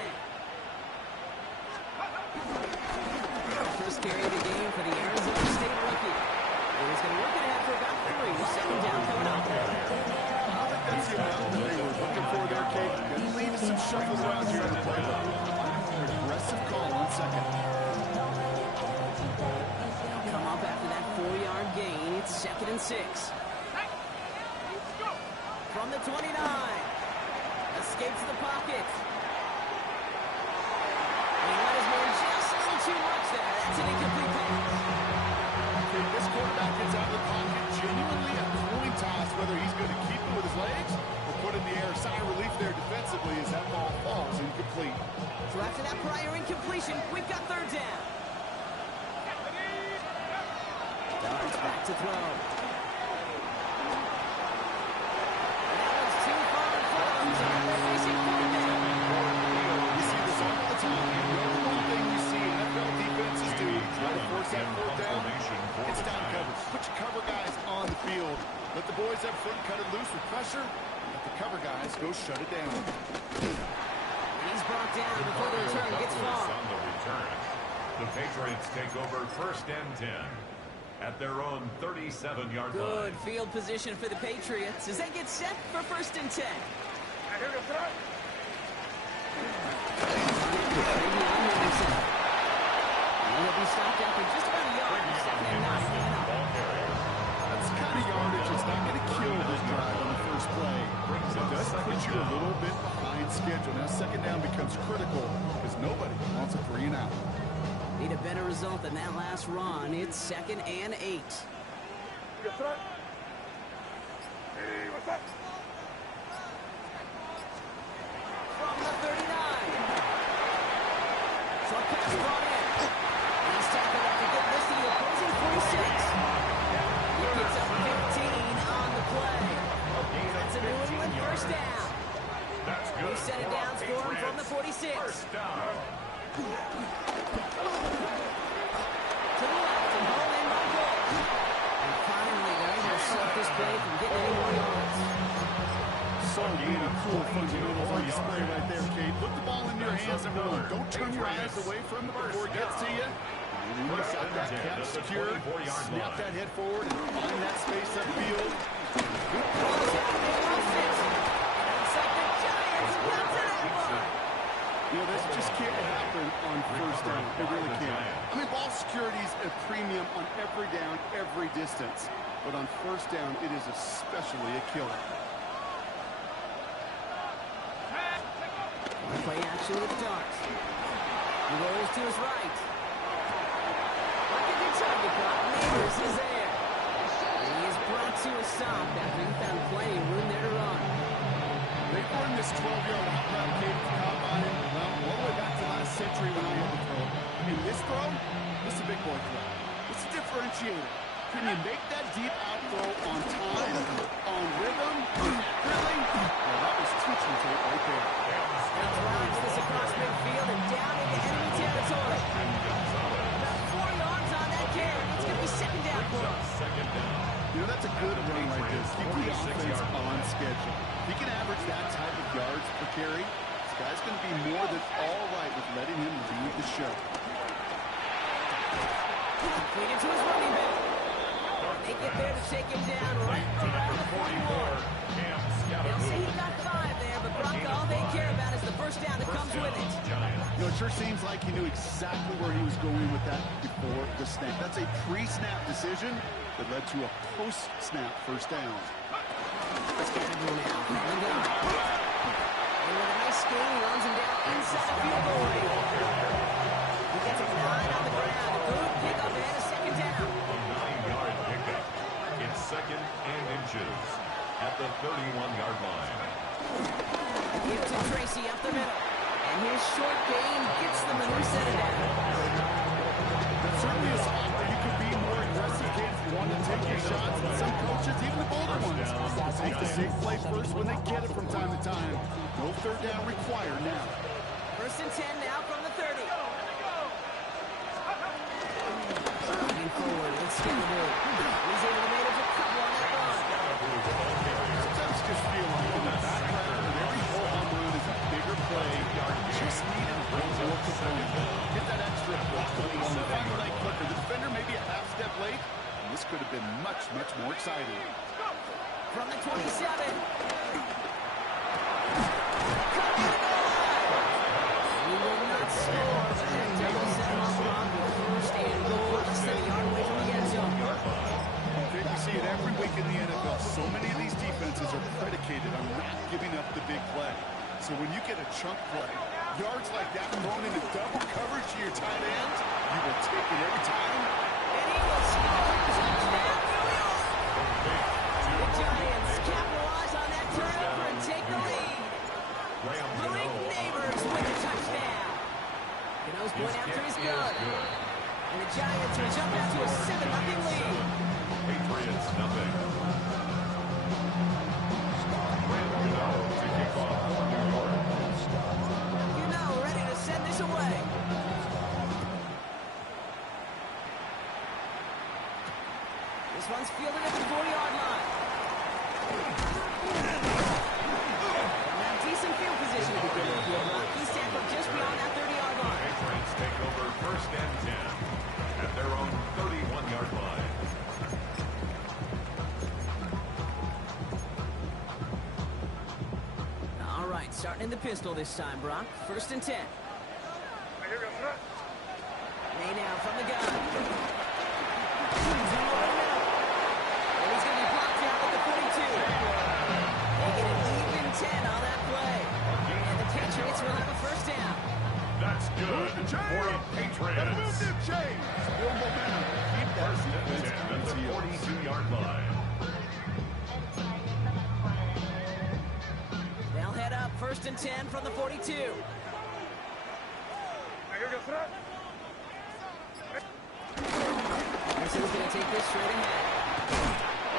First carry of the game for the Arizona State rookie. He's going to work it ahead for about 3. Second down coming up. I think that's the amount they were looking for there, Kate. Going to lead to some shuffles around here in the playbook. Aggressive call on second. They'll come up after that 4-yard gain. It's second and 6. From the 29. Escapes the pocket. He let his man just a little too much there. That's an incomplete pass. This quarterback gets out of the pocket genuinely a coin toss whether he's going to keep it with his legs or put it in the air. Sigh of relief there defensively as that ball falls incomplete. So after that prior incompletion, we've got third down. Darts back to throw. And that one's too far in front of him. So they're facing fourth down. You see this all the time. The number one thing you see NFL defenses do, try to force that fourth down. It's down coverage. Put your cover guys on the field. Let the boys up front cut it loose with pressure. Let the cover guys go shut it down. He's brought down before the return gets far. On the return, the Patriots take over first and 10 at their own 37-yard line. Good field position for the Patriots as they get set for first and 10. He'll be stopped after just about a yard. Second and 9. That's the kind of yardage that's not going to kill this drive on the first play. It does put you a little bit behind schedule. Now second down becomes critical because nobody wants a 3 and out. Need a better result than that last run. It's second and 8. From the 39. Truck pass brought in. And he's tackled after getting this to the opposing 46. He picks up 15 on the play. That's a New England first down. That's good. We set it down for him from the 46. First down. To the left and home in by Gold. And finally, they're able to stop this play from getting any more yards. So many cool fundamentals on display right there, Kate. Put the ball in your hands, number one. Don't turn your eyes away from it before it gets to you. And when you got that catch secured, snap that head forward and find that space upfield. Ball's out there, offensive. And it's like the Giants got to that one. You know, this just can't happen on first down. It really can't. I mean, ball security is a premium on every down, every distance. But on first down, it is especially a killer. Play action with Dart. He rolls to his right. Like a good target block, Neighbors is there. And he is brought to a stop after he found plenty of room there to run. They run this 12-yard route Kate to combine. Well, all the way back to last century when I had the throw. In this throw, this is a big boy throw. It's a differentiator. Can you make that deep out throw on time, on rhythm, accurately? Well, that was teaching tape right there. Now drives this across midfield and down into enemy territory. About 4 yards on that carry. It's going to be second down for him. You know, that's a good run right there. Keep the offense on schedule. If he can average that type of yards per carry, this guy's going to be more than all right with letting him lead the show. Completed to his running back. They get there to take him down right around the 41. They'll say he got 5 there, but Bronco, all they care about is the first down that comes with it. You know, it sure seems like he knew exactly where he was going with that before the snap. That's a pre-snap decision that led to a post-snap first down. Let's get it now. And with a nice gain, he runs him down inside the field goal range. He gets a 9 on the ground. A good pickup and a second down. A 9-yard pickup. It's second and inches at the 31-yard line. Give to Tracy up the middle. And his short gain gets them and reset it down. That certainly is spot where you could be more aggressive, Kate, if you want to take your shots. And some coaches, even the bolder ones, take the safe play first when they get it from time to time. No third down required now. First and 10 now from the 30. Moving forward, let's get the move. He's able to manage a couple on that run. Sometimes just feel like in the background of every home run is a bigger play. Just needed one more component. Get that extra block on the final leg clicker. The defender may be a half step late, and this could have been much, much more exciting. From the 27. He will not score, but that double set him off on the first and goal. Less than a yard away from the end zone. You see it every week in the NFL. So many of these defenses are predicated on not giving up the big play. So when you get a chunk play, yards like that thrown into double coverage to your tight end, you will take it every time. And he will score. Touchdown, New York. The Giants capitalize on that turnover and take the lead. Malik Neighbors with a touchdown. Cano's point after is good. And the Giants will jump out to a 7-0 lead. Patriots nothing. Graham Gano to kick off for New York. Ready to send this away. This one's fielded at the 40-yard line. And that decent field position to begin with. He's tackled just beyond that 30-yard line. Patriots take over first and 10 at their own 31-yard line. All right, starting in the pistol this time, Brock. First and 10. May now from the gun. And he's going to be blocked out at the 42. They get an even 10 on that play. And the Patriots will have a first down. That's good for the Patriots. Build momentum. Keep that First and defense 10 on at its the heels. 42-yard line. They'll head up first and 10 from the 42. Emerson's going to take this straight ahead.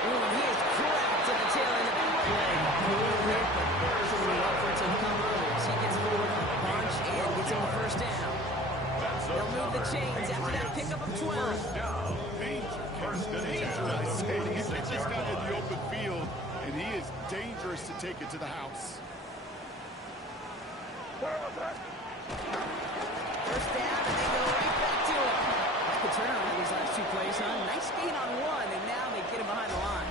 Ooh, he is cracked at the tail end of that play. Cool hit, but certainly up for some combos. He gets forward on the punch and gets him the first down. They'll move the chains after that pickup of 12. Dangerous. He gets this guy in the open field, and he is dangerous to take it to the house. First down, and they go right back to him. That's the turnaround these last two plays, huh? Nice gain on one, and now they get him behind the line.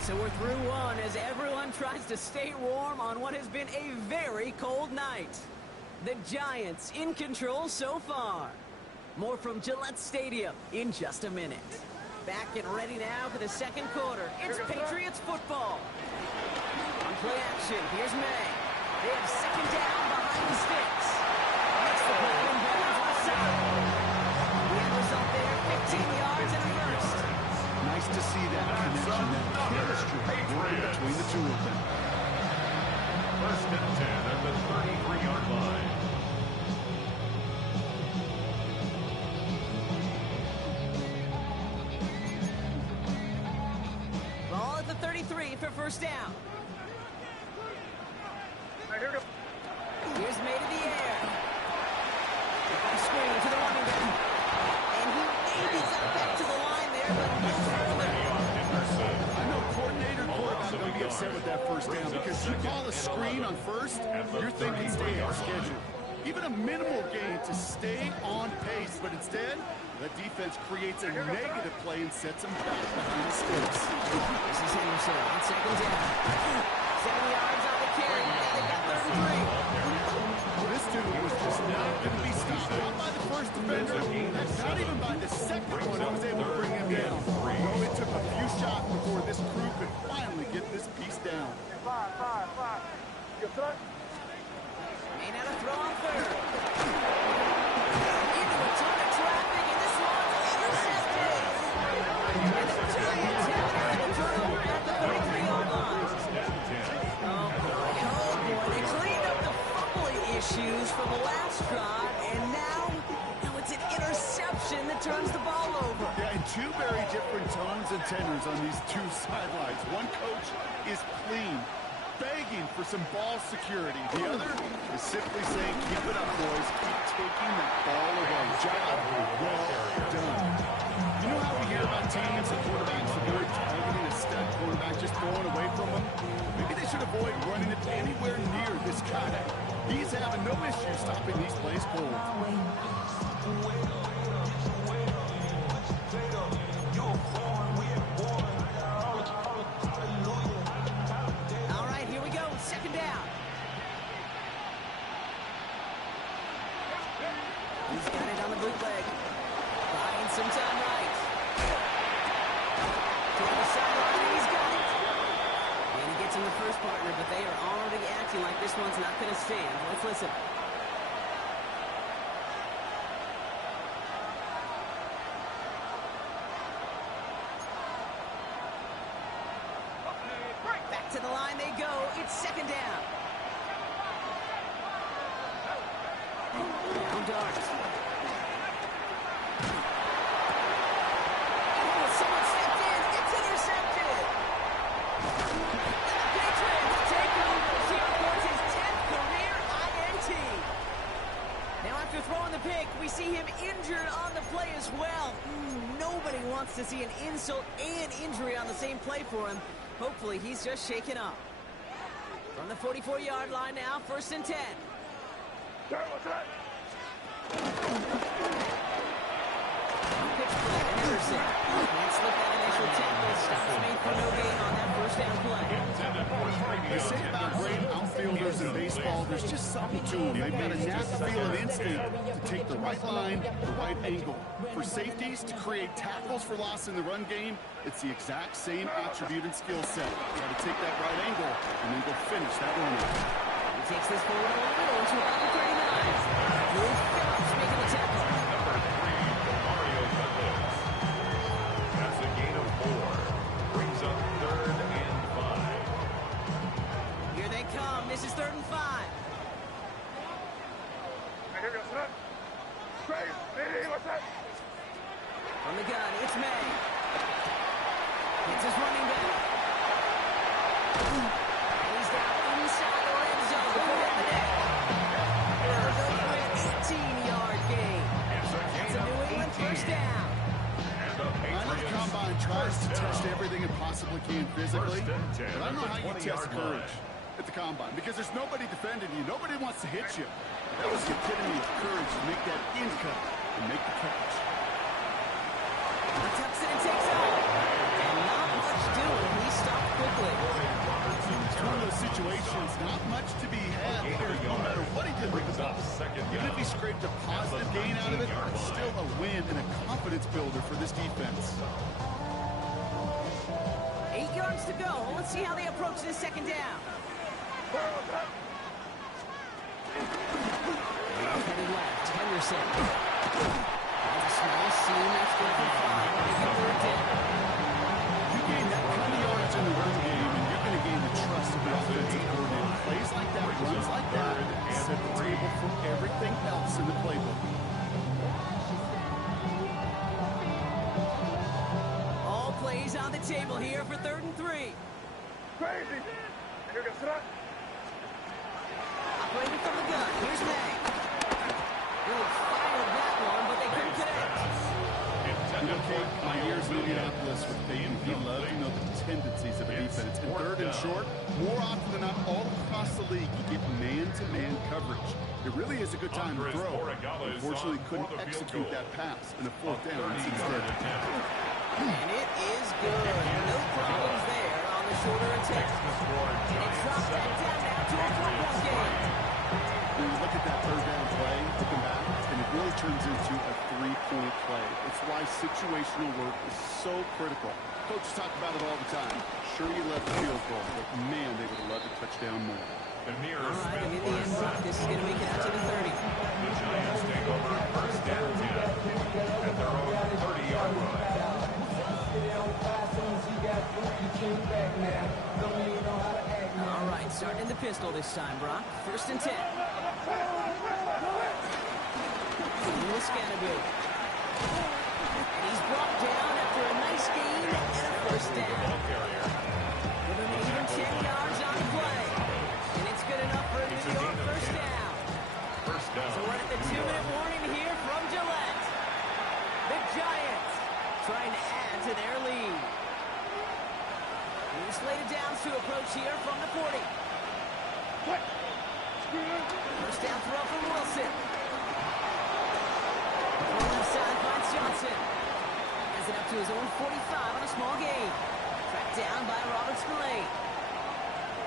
So we're through one as everyone tries to stay warm on what has been a very cold night. The Giants in control so far. More from Gillette Stadium in just a minute. Back and ready now for the second quarter. It's Patriots football. On play action, here's May. They have second down behind the sticks. Makes the play in bounds left side. The end result there, 15 yards and a first. Nice to see that connection, that chemistry working between the two of them. First and 10 at the 33-yard line. Ball at the 33 for first down. Here's May to the air. On screen to the running back. And he maybe got back to the line there, but no further. I know coordinator and quarterback going to be upset with that first down because you call a screen on first, you're thinking stay on schedule. Even a minimal gain to stay on pace, but instead, the defense creates a negative play and sets them back behind the sticks. This is Henderson on second down. 7 yards on the carry. Now they got 33. This dude was just not going to be stopped. Not by the first defender, and not even by the second one who was able to bring him down. No, it took a few shots before this crew could finally get this piece down. May not have thrown on third. Into a ton of traffic, and this one's intercepted. And the Giants have the turnover at the 33-yard line. Oh, boy. They cleaned up the fumbling issues from the last drive, and now it's an interception that turns the ball over. Yeah, and two very different tones and tenors on these two sidelines. One coach is clean, begging for some ball security. The other is simply saying, keep it up, boys. Keep taking that ball away. Job well done. You know how we hear about teams and quarterbacks avoid targeting a step quarterback, just throwing away from them? Maybe they should avoid running it anywhere near this guy. He's having no issue stopping these plays cold. All right, here we go. Second down. He's got it on the bootleg. Buying some time right. To the sideline, and he's got it. And he gets in the first partner, but they are already acting like this one's not going to stand. Let's listen. Back to the line they go. It's second down. Down dart. Oh, someone stepped in. It's intercepted. And the Patriots take over. He records his 10th career INT. Now after throwing the pick, we see him injured on the play as well. Nobody wants to see an insult and injury on the same play for him. Hopefully he's just shaken up. From the 44-yard line now, first and 10. Pitch play to Henderson. Can't slip that initial tackle. Stops made for no gain on that first down play. They say about great outfielders in baseball, there's just something to them. They've got a knack feel and instinct to take the right line, the right angle. For safeties, to create tackles for loss in the run game, it's the exact same attribute and skill set. Got to take that right angle and then go finish that run. He takes this forward a little to about the 39. Drew Phillips making the tackle. Number 3 for Mario Douglas. That's a gain of 4. Brings up 3rd and 5. Here they come. This is 3rd and 5. tries to test everything it possibly can physically, First and 10 but I don't know at how the you test 20-yard line. courage at the combine, because there's nobody defending you. Nobody wants to hit you. That was the epitome of courage to make that in cut and make the catch. He tucks it and takes off. And not much doing. He stopped quickly. It's one of those situations, not much to be had there, no matter what he did with the ball. Even if he scraped a positive gain out of it, it's still a win and a confidence builder for this defense. 8 yards to go. Let's see how they approach this second down. Headed left, Henderson. That's a small seam. That's good for 5. Make it third down. You gain that kind of yards in the run game, and you're going to gain the trust of the offensive coordinator. Plays like that, runs like that, set the table for everything else in the playbook. All plays on the table here for 3rd and 3. Crazy. Operating from the gun. Here's May. Really fired that one, but they couldn't connect. Okay, my years in Indianapolis with Peyton, he loved to know the tendencies of a defense. And 3rd and short, more often than not, all across the league, you get man-to-man coverage. It really is a good time to throw. Unfortunately, couldn't execute that pass in a 4th down instead. And it is good. No problems there on the shorter attempt. And it drops that down now to a 4-point game. When you look at that 3rd down play, looking back, and it really turns into a 3-point play. It's why situational work is so critical. Coaches talk about it all the time. Sure, you love the field goal, but man, they would have loved a touchdown more. All right, and in the end, Brock, this is going to make it out to the 30. The Giants take over first and 10 at their own 30-yard line. All right, starting in the pistol this time, Brock. 1st and 10. Lewis Scannaboo. And he's brought down after a nice gain and a 1st down. Give him an even 10 yards on the play. And it's good enough for a New York 1st down. First down. So we're at the 2-minute warning here from Gillette. The Giants trying to add to their lead. He's slated down to approach here from the 40. 1st down throw from Wilson. On the left side finds Johnson. Has it up to his own 45 on a small gain. Tracked down by Robert Spillane.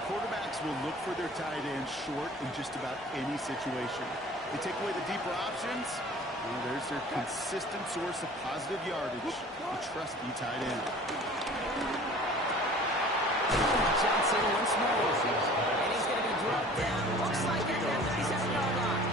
Quarterbacks will look for their tight end short in just about any situation. They take away the deeper options. Well, there's their consistent source of positive yardage. The trusty tight end. Johnson once more. And he's going to be dropped down. Looks like at that 37-yard line.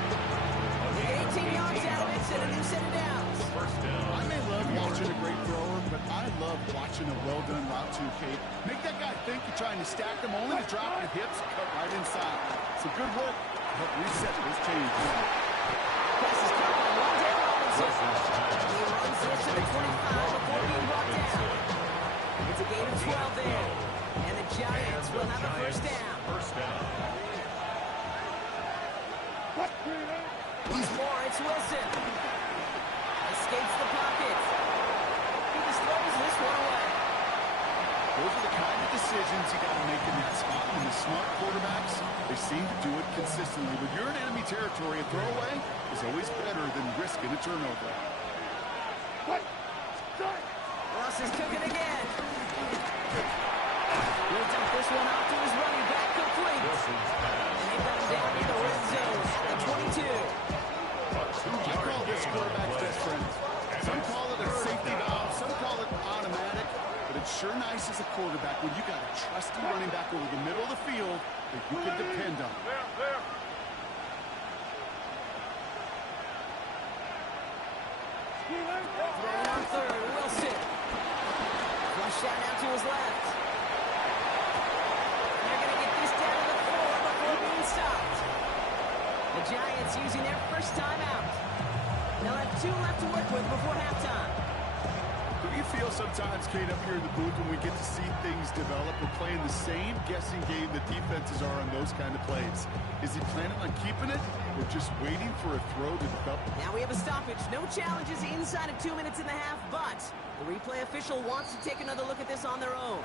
We get 18 yards out of it and a new set of downs. I may love watching a great thrower, but I love watching a well-done route to Kate. Make that guy think you're trying to stack them, only to drop your hips, cut right inside. So good work to help reset those changes. Pass is caught by Wandale Robinson. He runs this to the 25 before being brought down. It's a gain of 12 there. And the Giants will have a 1st down. First down. Once more, it's Wilson. Escapes the pocket. He just throws this one away. Those are the kind of decisions you got to make in that spot. And the smart quarterbacks, they seem to do it consistently. When you're in enemy territory, a throwaway is always better than risking a turnover. Ross is cooking again. He'll dump this one off to his running back complete. And they've got him down in the red zone at the 22. I call this quarterback's best friend. Some call it a safety valve, some call it automatic, but it's sure nice as a quarterback when you got a trusty running back over the middle of the field that you can depend on. Throwing on 3rd, Wilson. Flush out now to his left. And they're going to get this down to the 4 before being stopped. The Giants using their 1st time out. They'll have 2 left to work with before halftime. 3 you feel sometimes, Kate, up here in the booth when we get to see things develop? We're playing the same guessing game that defenses are on those kind of plays. Is he planning on keeping it or just waiting for a throw to develop? Now we have a stoppage. No challenges inside of 2 minutes and a half, but the replay official wants to take another look at this on their own.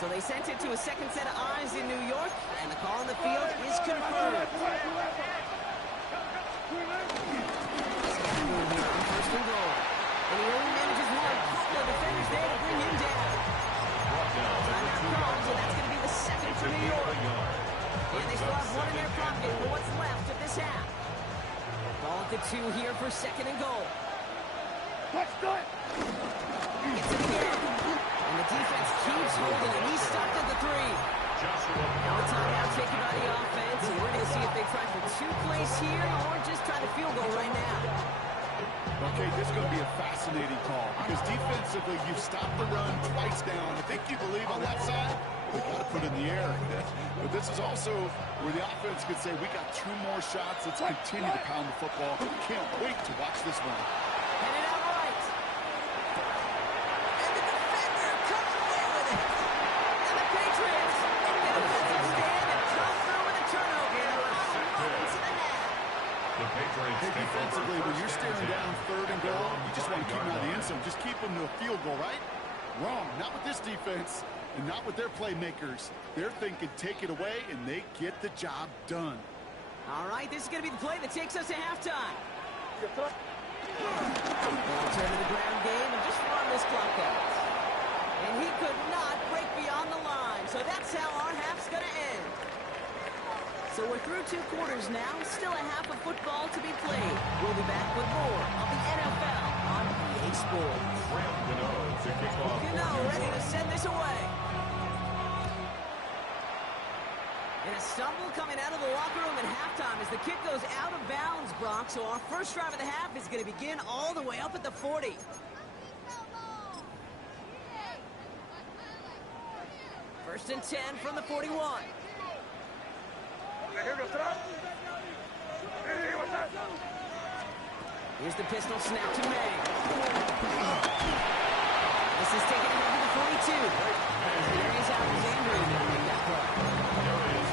So they sent it to a second set of eyes in New York, and the call on the field is confirmed. First and goal. And he only manages one. Couple of defenders there to bring him down. Timeout comes, and that's going to be the second for New York. And they still have one in their pocket for what's left of this half. Ball at the 2 here for second and goal. Let's do it! Gets it again. And the defense keeps holding him. He's stopped at the 3. Now a timeout taken by the offense, and we're going to see if they try for 2 plays here or just try the field goal right now. Okay, this is going to be a fascinating call because defensively, you've stopped the run twice down. I think you believe on that side, we got to put it in the air. But this is also where the offense could say, we got 2 more shots. Let's continue to pound the football. Can't wait to watch this one. Headed out right. And the defender comes away with it. And the Patriots get a defensive stand and come through with a turnover. And a final moments in the half. The Patriots Hey, defensively, when you're staring down third and goal, you just want to keep them out of the end zone. Just keep them to a field goal, right? Wrong. Not with this defense and not with their playmakers. They're thinking take it away, and they get the job done. All right, this is going to be the play that takes us to halftime. They'll turn to the ground game and just run this clock out. And he could not break beyond the line, so that's how our half's going to end. So we're through 2 quarters now, still a half of football to be played. We'll be back with more of the NFL on EA Sports. to kick off. Ready to send this away. And a stumble coming out of the locker room at halftime as the kick goes out of bounds, Brock. So our first drive of the half is going to begin all the way up at the 40. First and 10 from the 41. Here's the pistol snap to May. This is taken ahead to the 42. Darius Alexander is going to make that play.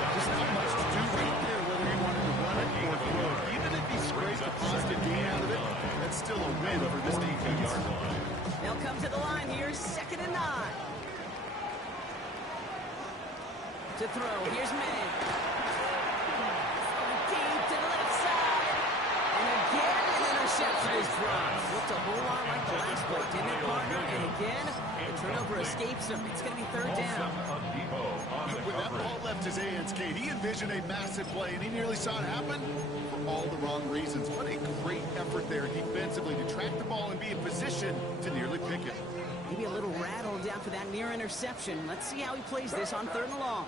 There's not much to do right there, whether he wanted to run it or throw it. Even if he scrapes a positive gain out of it, that's still a win for this defense. They'll come to the line here, 2nd and 9. To throw, here's May. Deep to the left side. And again, an interception is dropped. Looked a whole lot like the last play, didn't it, partner? And again, the turnover escapes him. It's going to be 3rd down. When that ball left his hands, Kate, he envisioned a massive play, and he nearly saw it happen for all the wrong reasons. What a great effort there defensively to track the ball and be in position to nearly pick it. Maybe a little rattled after that near interception. Let's see how he plays this on 3rd and long.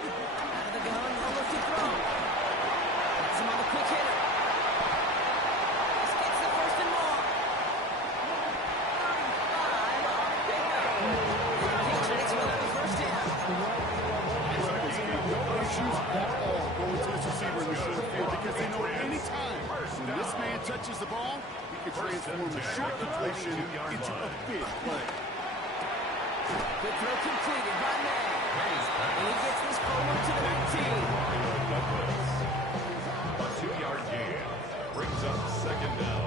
Out of the gun, no look to throw. Gets him on the quick hitter. This gets the 1st and more. 35 on the pickup. The Patriots will have the 1st down. No issues at all going to this receiver in the short field because they know any time when this man touches the ball, he can transform a short completion into a big play. Good throw completed by May. And he gets this forward to the 19. A 2-yard gain brings up 2nd down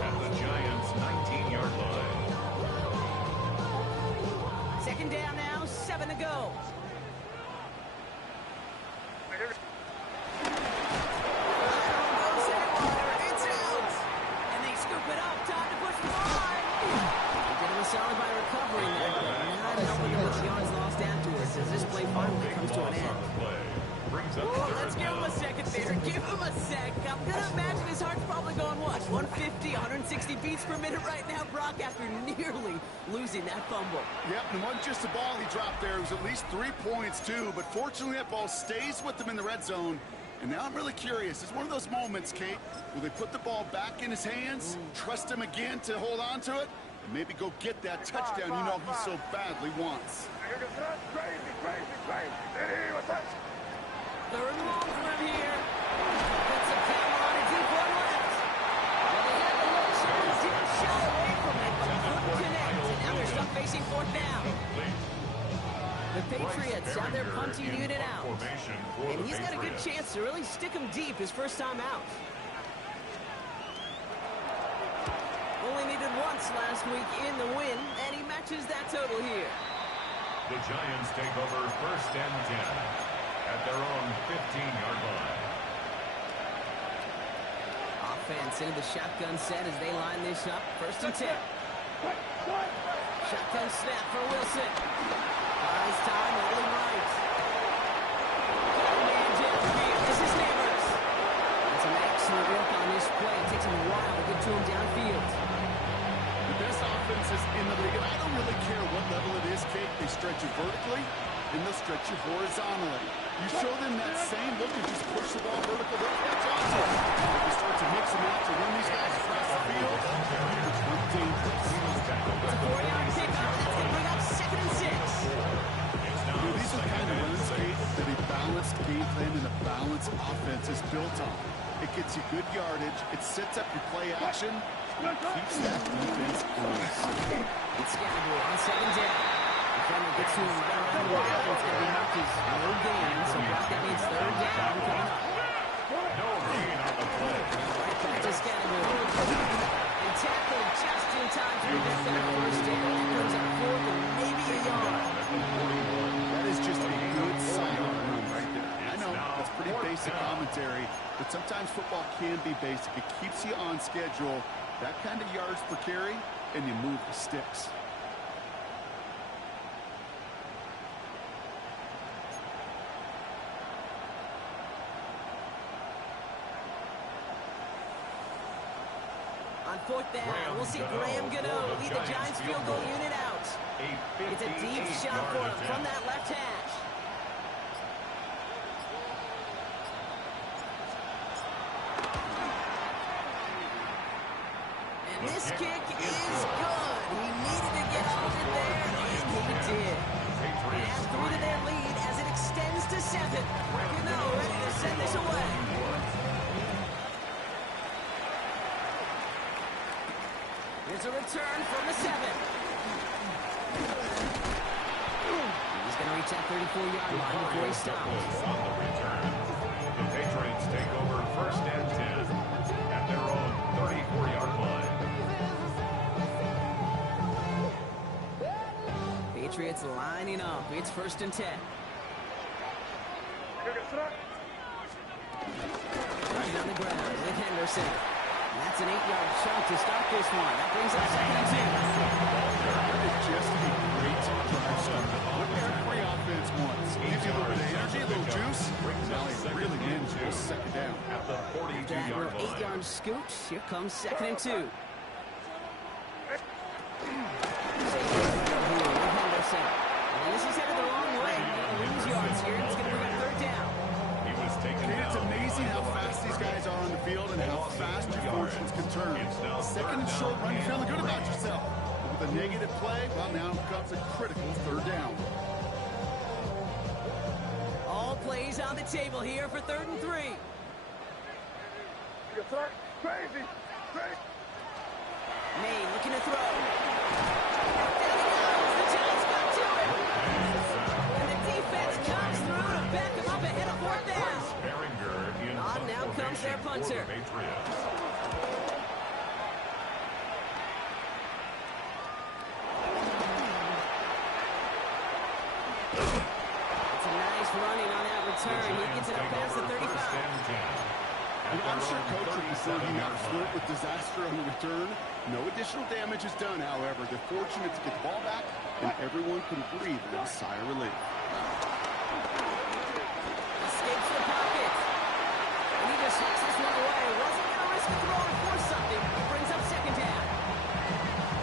at the Giants' 19-yard line. 2nd down now, 7 to go. It's out. And they scoop it up. Time to push the line. They did him a solid by recovering that, but not helping him with the yards lost afterwards as this play finally comes to an end. Let's give him a second there. Give him a sec. I'm going to imagine his heart's probably going, what, 150, 160 beats per minute right now, Brock, after nearly losing that fumble. Yep, and it wasn't just the ball he dropped there. It was at least 3 points, too. But fortunately, that ball stays with him in the red zone. And now I'm really curious. It's one of those moments, Kate, where they put the ball back in his hands, trust him again to hold on to it, and maybe go get that touchdown you know he so badly wants. Third and long for him here. Puts a camera on a deep one left. empty unit out. Formation for And the he's got a good Patriots. chance to really stick him deep his first time out. Only needed once last week in the win, and he matches that total here. The Giants take over first and 10 at their own 15-yard line. Offense into the shotgun set as they line this up. First and 10. Shotgun snap for Wilson. Buys time, holding right. Got a man downfield. This is Neighbors. That's an excellent look on this play. It takes him a while to get to him downfield. The best offenses in the league, and I don't really care what level it is, Kate. They stretch you vertically, and they'll stretch you horizontally. You show them that same look and just push the ball vertical, they'll catch on to it. If you start to mix them out to run these guys across the field, it's really dangerous. It's a 4-yard pickup. That's going to bring up 2nd and 6. These are the kind of runs, Kate, that a balanced game plan and a balanced offense is built on. It gets you good yardage, it sets up your play action, and keeps that defense honest. It's Scatterboy on 2nd down. Defender gets to him right around the wire. It's going to be marked as no gain, so Brock, that means 3rd down coming up. No gain on the play. Right back to Scatterboy. And tackled just in time to prevent that first down. That brings up 4th and maybe a yard. That is just a good silent run right there. I know, that's pretty basic commentary, but sometimes football can be basic. It keeps you on schedule, that kind of yards per carry, and you move the sticks. On 4th down, we'll see Graham Gano lead the Giants field goal unit out. It's a deep shot for him from that left hash. And this kick is good. He needed to get off it there, and he did. And through to their lead as it extends to 7. Gano ready to send this away. Here's a return from the 7. He's going to reach that 34-yard line before he stops. On the return, the Patriots take over first and 10 at their own 34-yard line. Patriots lining up. It's 1st and 10. Right on the ground with Henderson. That's an 8-yard chunk to start this one. That brings up 2nd and 2. That is just a great drive starter. What every offense wants. Gives you a little bit of energy, a little juice. Now he really manages 2nd down. At the That 42-yard little line. 8-yard scoot. Here comes 2nd and 2. This is headed the wrong way. Lose yards here. It's going to bring up 3rd down. He was taken Kate, down. it's amazing how fast these guys are on the field and how fast your fortunes can turn. 2nd and short run, you're feeling good about yourself. But with a negative play, well, now comes a critical 3rd down. All plays on the table here for 3rd and 3. Crazy! Maine looking to throw. Down he goes. The Giants got to him. And the defense comes through to back him up ahead of 4th down. Behringer in On now comes their punter. formation for the Patriots. It's a nice running on that return. He gets it up past the 35. I'm sure coach would prefer he not flirt with disaster on the return. No additional damage is done, however. They're fortunate to get the ball back, and everyone can breathe a little sigh of relief. Escapes the pocket. And he just hits this one away. Wasn't going to risk a throw and force something. It brings up 2nd down.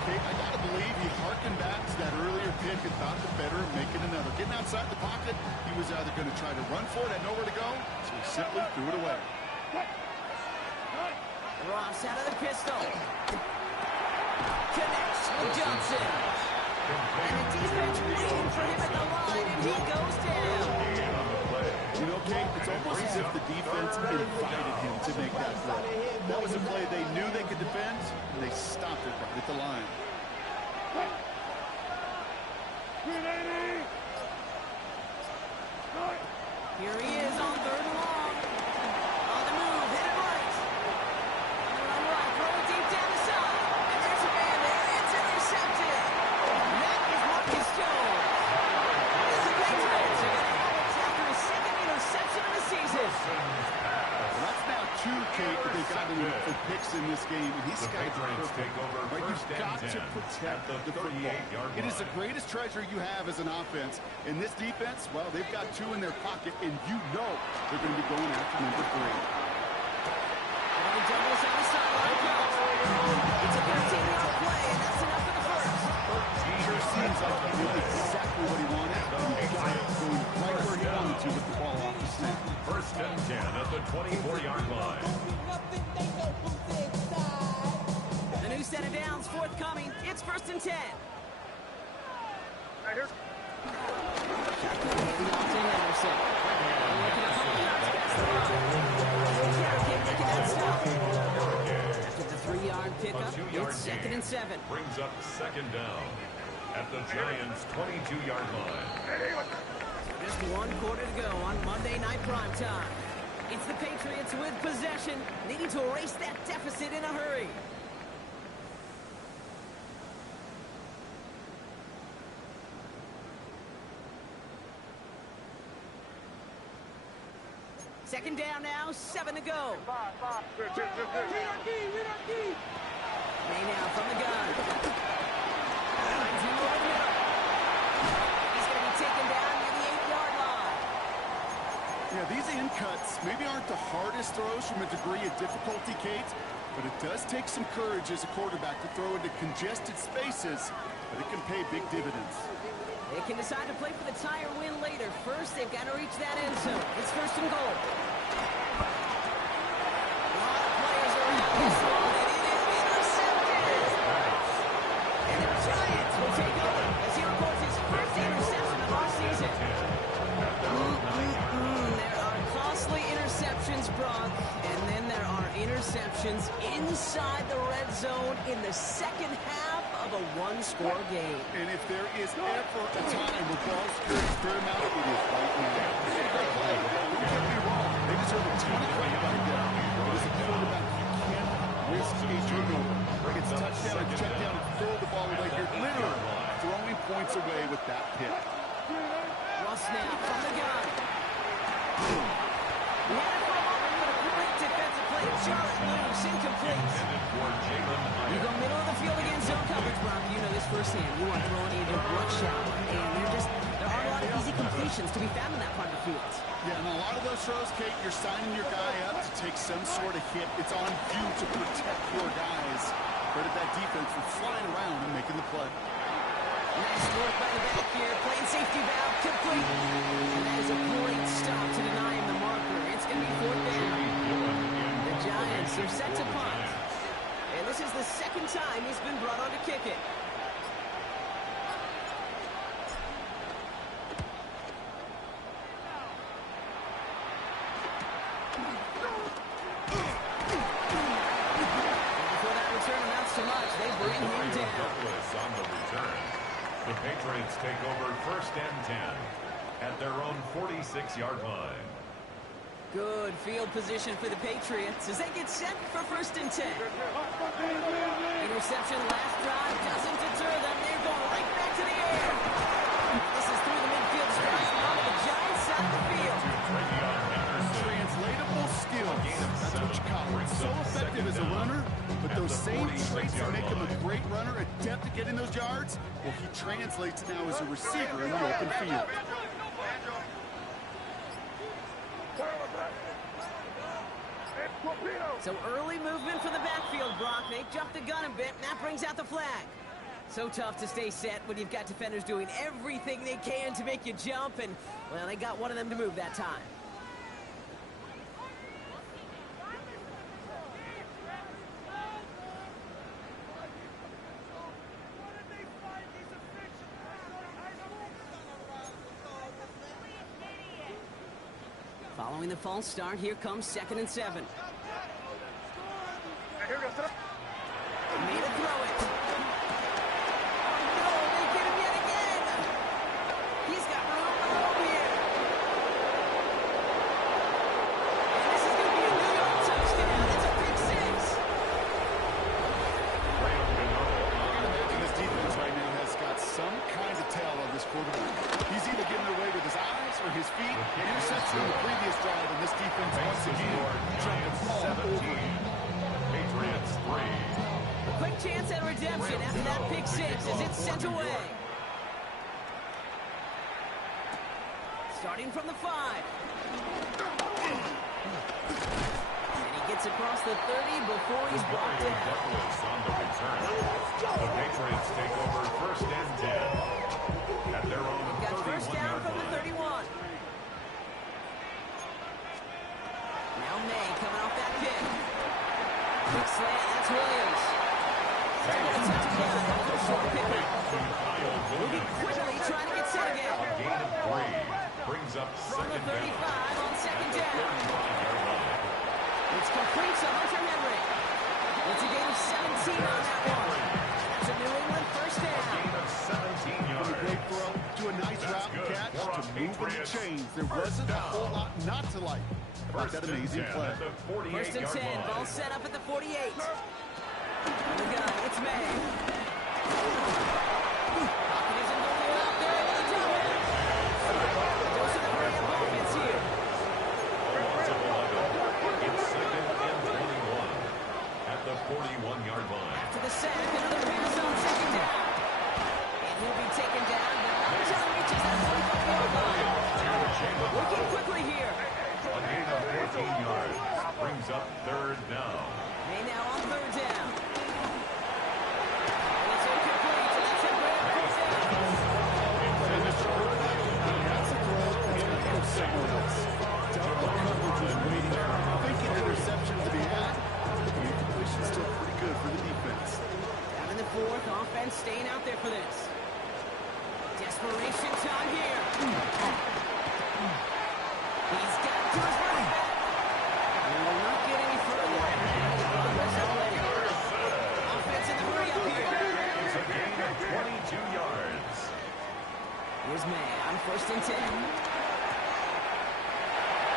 Kate, I got to believe he harkened back to that earlier pick and thought the better of making another. Getting outside the pocket, he was either going to try to run for it, had nowhere to go, so he simply threw it away. Ross out of the pistol. Connects with Johnson. And the defense waiting for him at the line, and he goes down. You know, Kate, it's almost as if the defense invited him to make that throw. That was a play they knew they could defend, and they stopped it right at the line. Here he is on third and long. On the move, hit it right. Run right, throw it deep down the side. And there's a man there. It's intercepted. That is Marcus Jones. The Patriots are going to have it after his second interception of the season. Well, that's now two, Kate, that they've gotten for picks in this game, and he's The got to Patriots take over right, first you've got and to 10 protect at the football. 38-yard It is the line. greatest treasure you have as an offense. In this defense, well, they've got two in their pocket, and you know they're going to be going after number 3. And the Devils on the sideline comes. It's a 13-yard play, and that's enough for the first. Sure seems like he did exactly what he wanted. He got it going right where he wanted to with the ball off the snap. First and 10 at the 24-yard line. A new set of downs forthcoming. It's first and 10. Right here. Hands off to Henderson. Looking at Paul Yards past the line. Jericho making that stop. After the 3-yard pickup, A 2-yard it's second and 7. brings up second down at the Giants' 22-yard line. Just one quarter to go on Monday Night Primetime. It's the Patriots with possession, needing to erase that deficit in a hurry. Second down now, 7 to go. May now from the gun. Finds him over the middle. He's going to be taken down near the 8-yard line. Yeah, these in cuts maybe aren't the hardest throws from a degree of difficulty, Kate, but it does take some courage as a quarterback to throw into congested spaces, but it can pay big dividends. They can decide to play for the tie or win later. First, they've got to reach that end zone. It's first and goal. A lot of players are around this one, and it is intercepted. And the Giants will take over as he reports his first interception of our season. There are costly interceptions, Brock, and then there are interceptions inside the red zone in the second half of a one-score game. And if there is ever a time where ball security is paramount, it is right now. It's a great play. Don't get me wrong. They deserve a ton of credit right there. But as a quarterback, you can't risk a turnover. It's touchdown and check down and throw the ball away. You're literally throwing points away with that pick. Russ now from the gun. He had it for a moment, but a great defensive play. Charlotte moves, incomplete. Intended for Jalen You go middle of the field against zone coverage, Brock. You know this firsthand. You are throwing either rush out, and there aren't a lot of easy completions to be found in that part of the field. Yeah, and a lot of those throws, Kate, you're signing your guy up to take some sort of hit. It's on you to protect your guys. Credit that defense for flying around and making the play. Nice work by the back here. Playing safety valve complete. And that is a great stop to deny him the marker. It's going to be fourth down. The Giants are set to punt. And this is the second time he's been brought on to kick it. Before that return amounts to much, they bring him down. Douglas on the return. The Patriots take over first and 10 at their own 46-yard line. Good field position for the Patriots as they get set for first and 10. Interception last drive doesn't deter them. They're going right back to the air. This is through the midfield stretch on the Giants side of the field. Translatable skills. That's what you call it. So effective as a runner, but those same traits that make him a great runner, adept at getting those yards, well, he translates now as a receiver in the open field. So early movement for the backfield, Brock. They jumped the gun a bit, and that brings out the flag. So tough to stay set when you've got defenders doing everything they can to make you jump, and, well, they got one of them to move that time. Following the false start, here comes second and 7. Made a throw it. Oh, no, they get him yet again. He's got room here. chance at redemption after that pick six as it's sent away. Starting from the 5. And he gets across the 30 before he's brought down. Douglas on the return. The Patriots take over first and 10 at their own Got first down 31-yard from the line. 31. Now May coming off that pick. Quick slant, that's Williams. He's going to touch it down after a short pickup. Moving quickly, trying to get set again. A gain of 3 brings up From the second 35 down. on second down. 35-yard line. It's complete to Hunter Henry. It's a gain of 17 on that one. That's a New England first down. Gain of 17 A yards. great throw to a nice That's route good catch for a to move in the Patriots chains. There first wasn't a down. whole lot not to like about that First and amazing 10 play. at the First and 48-yard 10, line. ball set up at the 48. On the gun, it's May. Pocket isn't going out there. They drop it. Goes to the hurry up offense here. Loss of 11. It's second and 21 at the 41-yard line. After the sack, another pass on second down. And he'll be taken down, but not until he reaches that 45-yard line. Working quickly here. A gain of 14 yards brings up third down. May now on third down. And it's incomplete, and that's a great first down. And the short that's a throw and someone else. Double coverage is waiting for a thinking interception to be had. The incompletion's still pretty good for the defense. Down in the fourth, offense staying out there for this. Desperation time here. He's got it to his running back. And will not get any further. Progress already. Offense in the hurry up here. It's a gain of 22 yards. Here's May on first and 10.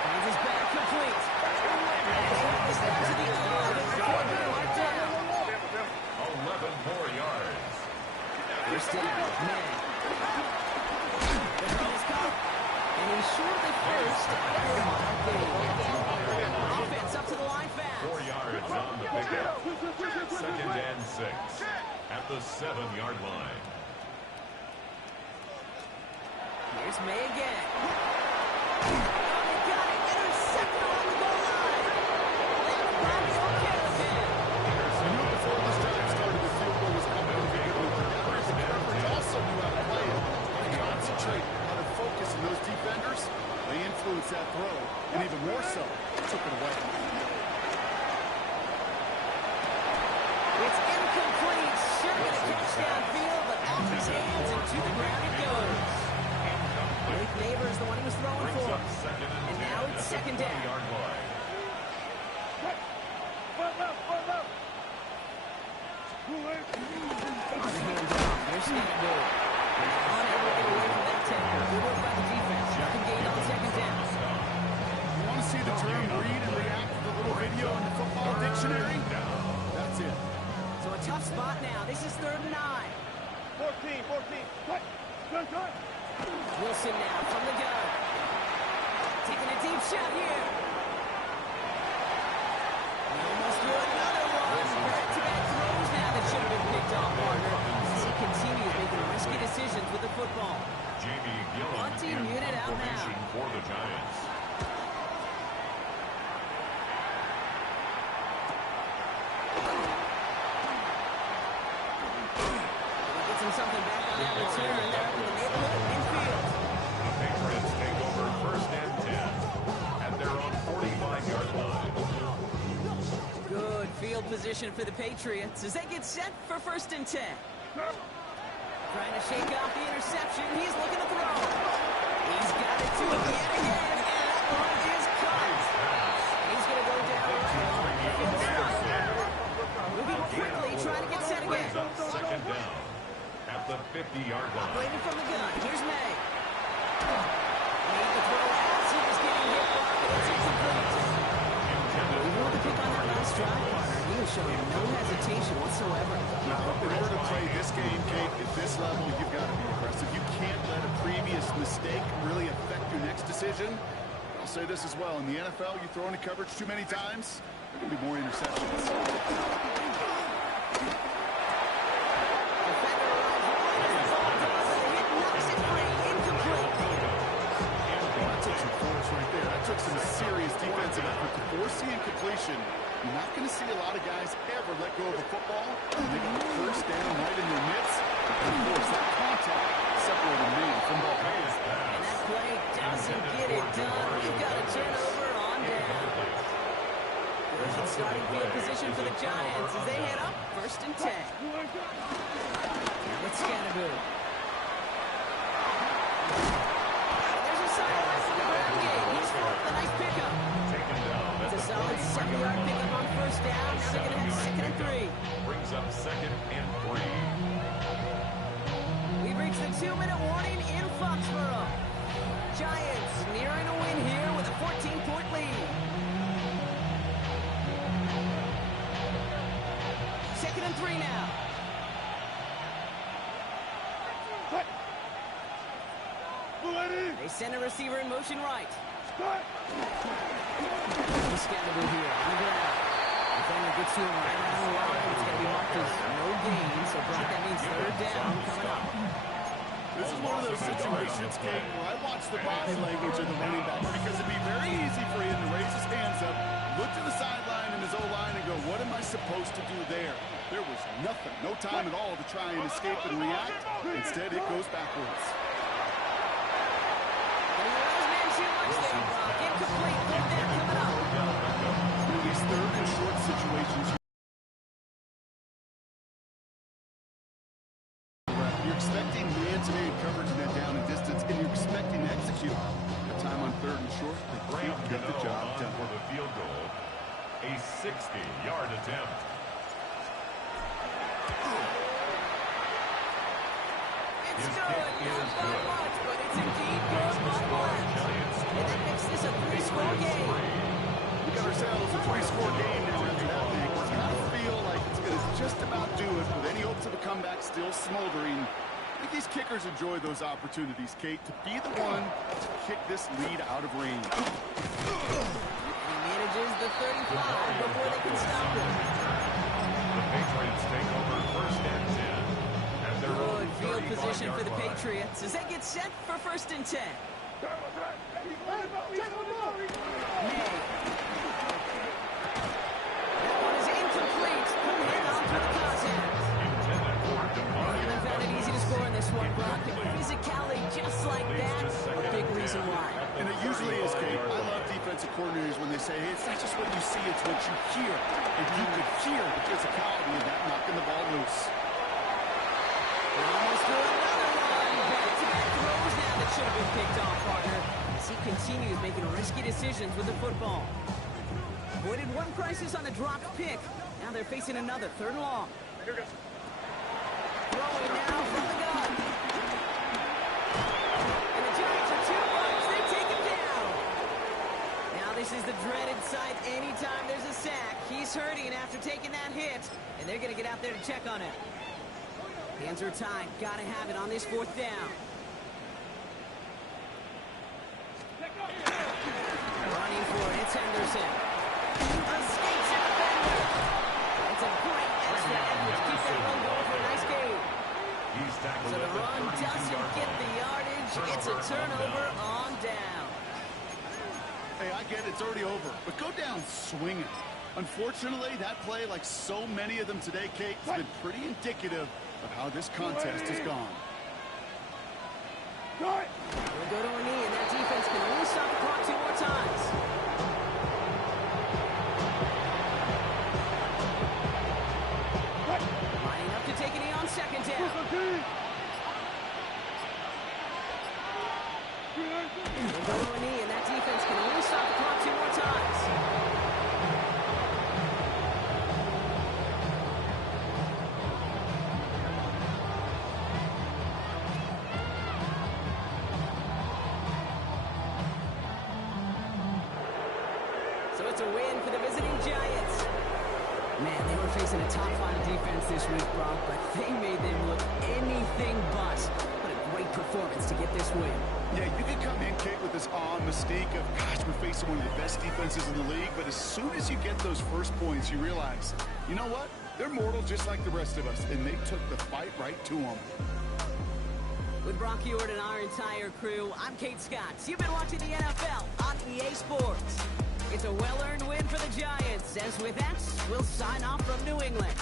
Finds his back complete. And he's down to the 11-yard down. 11 more yards. First down, May. The throw is caught. And he's short of the first. Offense up to the line fast. 4 yards on the pickup. Second and 6 at the 7-yard line. Here's May again. Oh, they got it. Intercepted on the goal line. That's Robbie O'Callaghan. I knew before this drive started the field goal was coming to be good. The coverage also knew how to play it. How to concentrate, how to focus, and those defenders, they influenced that throw, and even more so, took it away. It's incomplete. Should have been a catch downfield, but off his hands and to the ground it goes. Blake Neighbors, the one he was throwing Brings for. up second and And 10 now it's at the second down. 20-yard line. On the handoff, there's Stanley. Unable to get away from that tackle. Good work by the defense. Second gain on second down. You want to see the term read and react to the little video in the football dictionary? That's it. So a tough spot now. This is 3rd and 9. 14. Wilson now from the gun. Taking a deep shot here. He almost threw another one. Back-to-back throws now that should have been picked off, partner. As he continues making risky decisions with the football. Jamie Gillen Punting in unit out now. formation for the Giants. He gets him something back on that return. They're up in the neighborhood infield. The Patriots take over first and 10 at their own 45-yard line. Good field position for the Patriots as they get set for 1st and 10. Trying to shake off the interception. He's looking to throw. He's got it to him yet again, and that one is caught. He's going to go down right on the field stripe. Moving quickly, trying to get set again. Brings up second down at the 50-yard line. Operating from the gun. Here's May. Made the throw as he was getting hit by it. It's incomplete. Even with the pick on that last drive, partner, he was showing no hesitation whatsoever. In order to play this game, Kate, at this level, you've got to be aggressive. You can't let a previous mistake really affect your next decision. I'll say this as well. In the NFL, you throw into coverage too many times, there are going to be more interceptions. see a lot of guys ever let go of a football. They got the first down right in their midst. And of course, that contact separated man from ball. And that play doesn't get it done. We've got a turnover on down. Good starting field position for the Giants as they head up 1st and 10. It's Scannaboo. There's a sideline for the ground game. He's full of the nice pickup. It's a solid 7-yard pickup on 1st down. Now they're going to have 2nd and 3. Brings up 2nd and 3. We've reached the 2-minute warning in Foxborough. Giants nearing a win here with a 14-point lead. 2nd and 3 now. They send a receiver in motion right. Scannaboo here on the ground. Defender gets to him right around the line. It's going to be marked as no gain. So, Brock, that means 3rd down coming up. This is one of those situations, Kate, where I watch the body language of the running back because it'd be very easy for him to raise his hands up, look to the sideline and his O-line and go, what am I supposed to do there? There was nothing, no time at all to try and escape and react. Instead, it goes backwards. Incomplete. 3rd down coming up. In these 3rd and short situations, you're expecting man-to-man coverage in that down and distance, and you're expecting to execute. The time on 3rd and short, they can't get the job done. For the field goal, a 60-yard attempt. It's good. Not by much, but it's indeed good by much. And that makes this a 3-score game. We got ourselves a 3-score game now after that thing. It's kind of feel like it's going to just about do it with any hopes of a comeback still smoldering. I think these kickers enjoy those opportunities, Kate, to be the one to kick this lead out of range. He manages the 35 before they can stop him. The Patriots take over 1st and 10. At their own Good field position for the line. Patriots as they get set for 1st and 10. May. That one is incomplete. Head on for the Cossacks. They haven't found it easy to score in this one, Brock. Physicality just like that, a big reason why. And it usually is, Kate. I love defensive coordinators when they say, hey, it's not just what you see, it's what you hear. And you could hear the physicality of that knocking the ball loose. Almost threw another one. Back-to-back throws now that should have been picked off, partner. As he continues making risky decisions with the football. Avoided one crisis on the dropped pick. Now they're facing another 3rd and long. Throwing now from the gun. And the Giants are 2 points. They take him down. Now this is the dreaded sight anytime there's a sack. He's hurting after taking that hit. And they're going to get out there to check on him. Hands are tied. Got to have it on this 4th down. Running for it. It's Henderson. Escapes the defender. It's a great extra effort to keep that run going for a nice game. He's tackled So the at the run 32-yard doesn't get line. the yardage. It's a turnover on down. Hey, I get it. It's already over. But go down swinging. Unfortunately, that play, like so many of them today, Kate, has been pretty indicative of how this contest has gone. We'll go to a knee, and that defense can only stop the clock 2 more times. Lining up to take a knee on 2nd down. We'll go to a knee, and that defense can only stop the clock 2 more times. So it's a win for the visiting Giants. Man, they were facing a top-5 defense this week, Brock, but they made them look anything but. What a great performance to get this win. Yeah, you can come in, Kate, with this awe and mystique of, gosh, we're facing one of the best defenses in the league, but as soon as you get those first points, you realize, you know what? They're mortal just like the rest of us, and they took the fight right to them. With Brock Huard and our entire crew, I'm Kate Scott. You've been watching the NFL on EA Sports. It's a well-earned win for the Giants, as with that, we'll sign off from New England.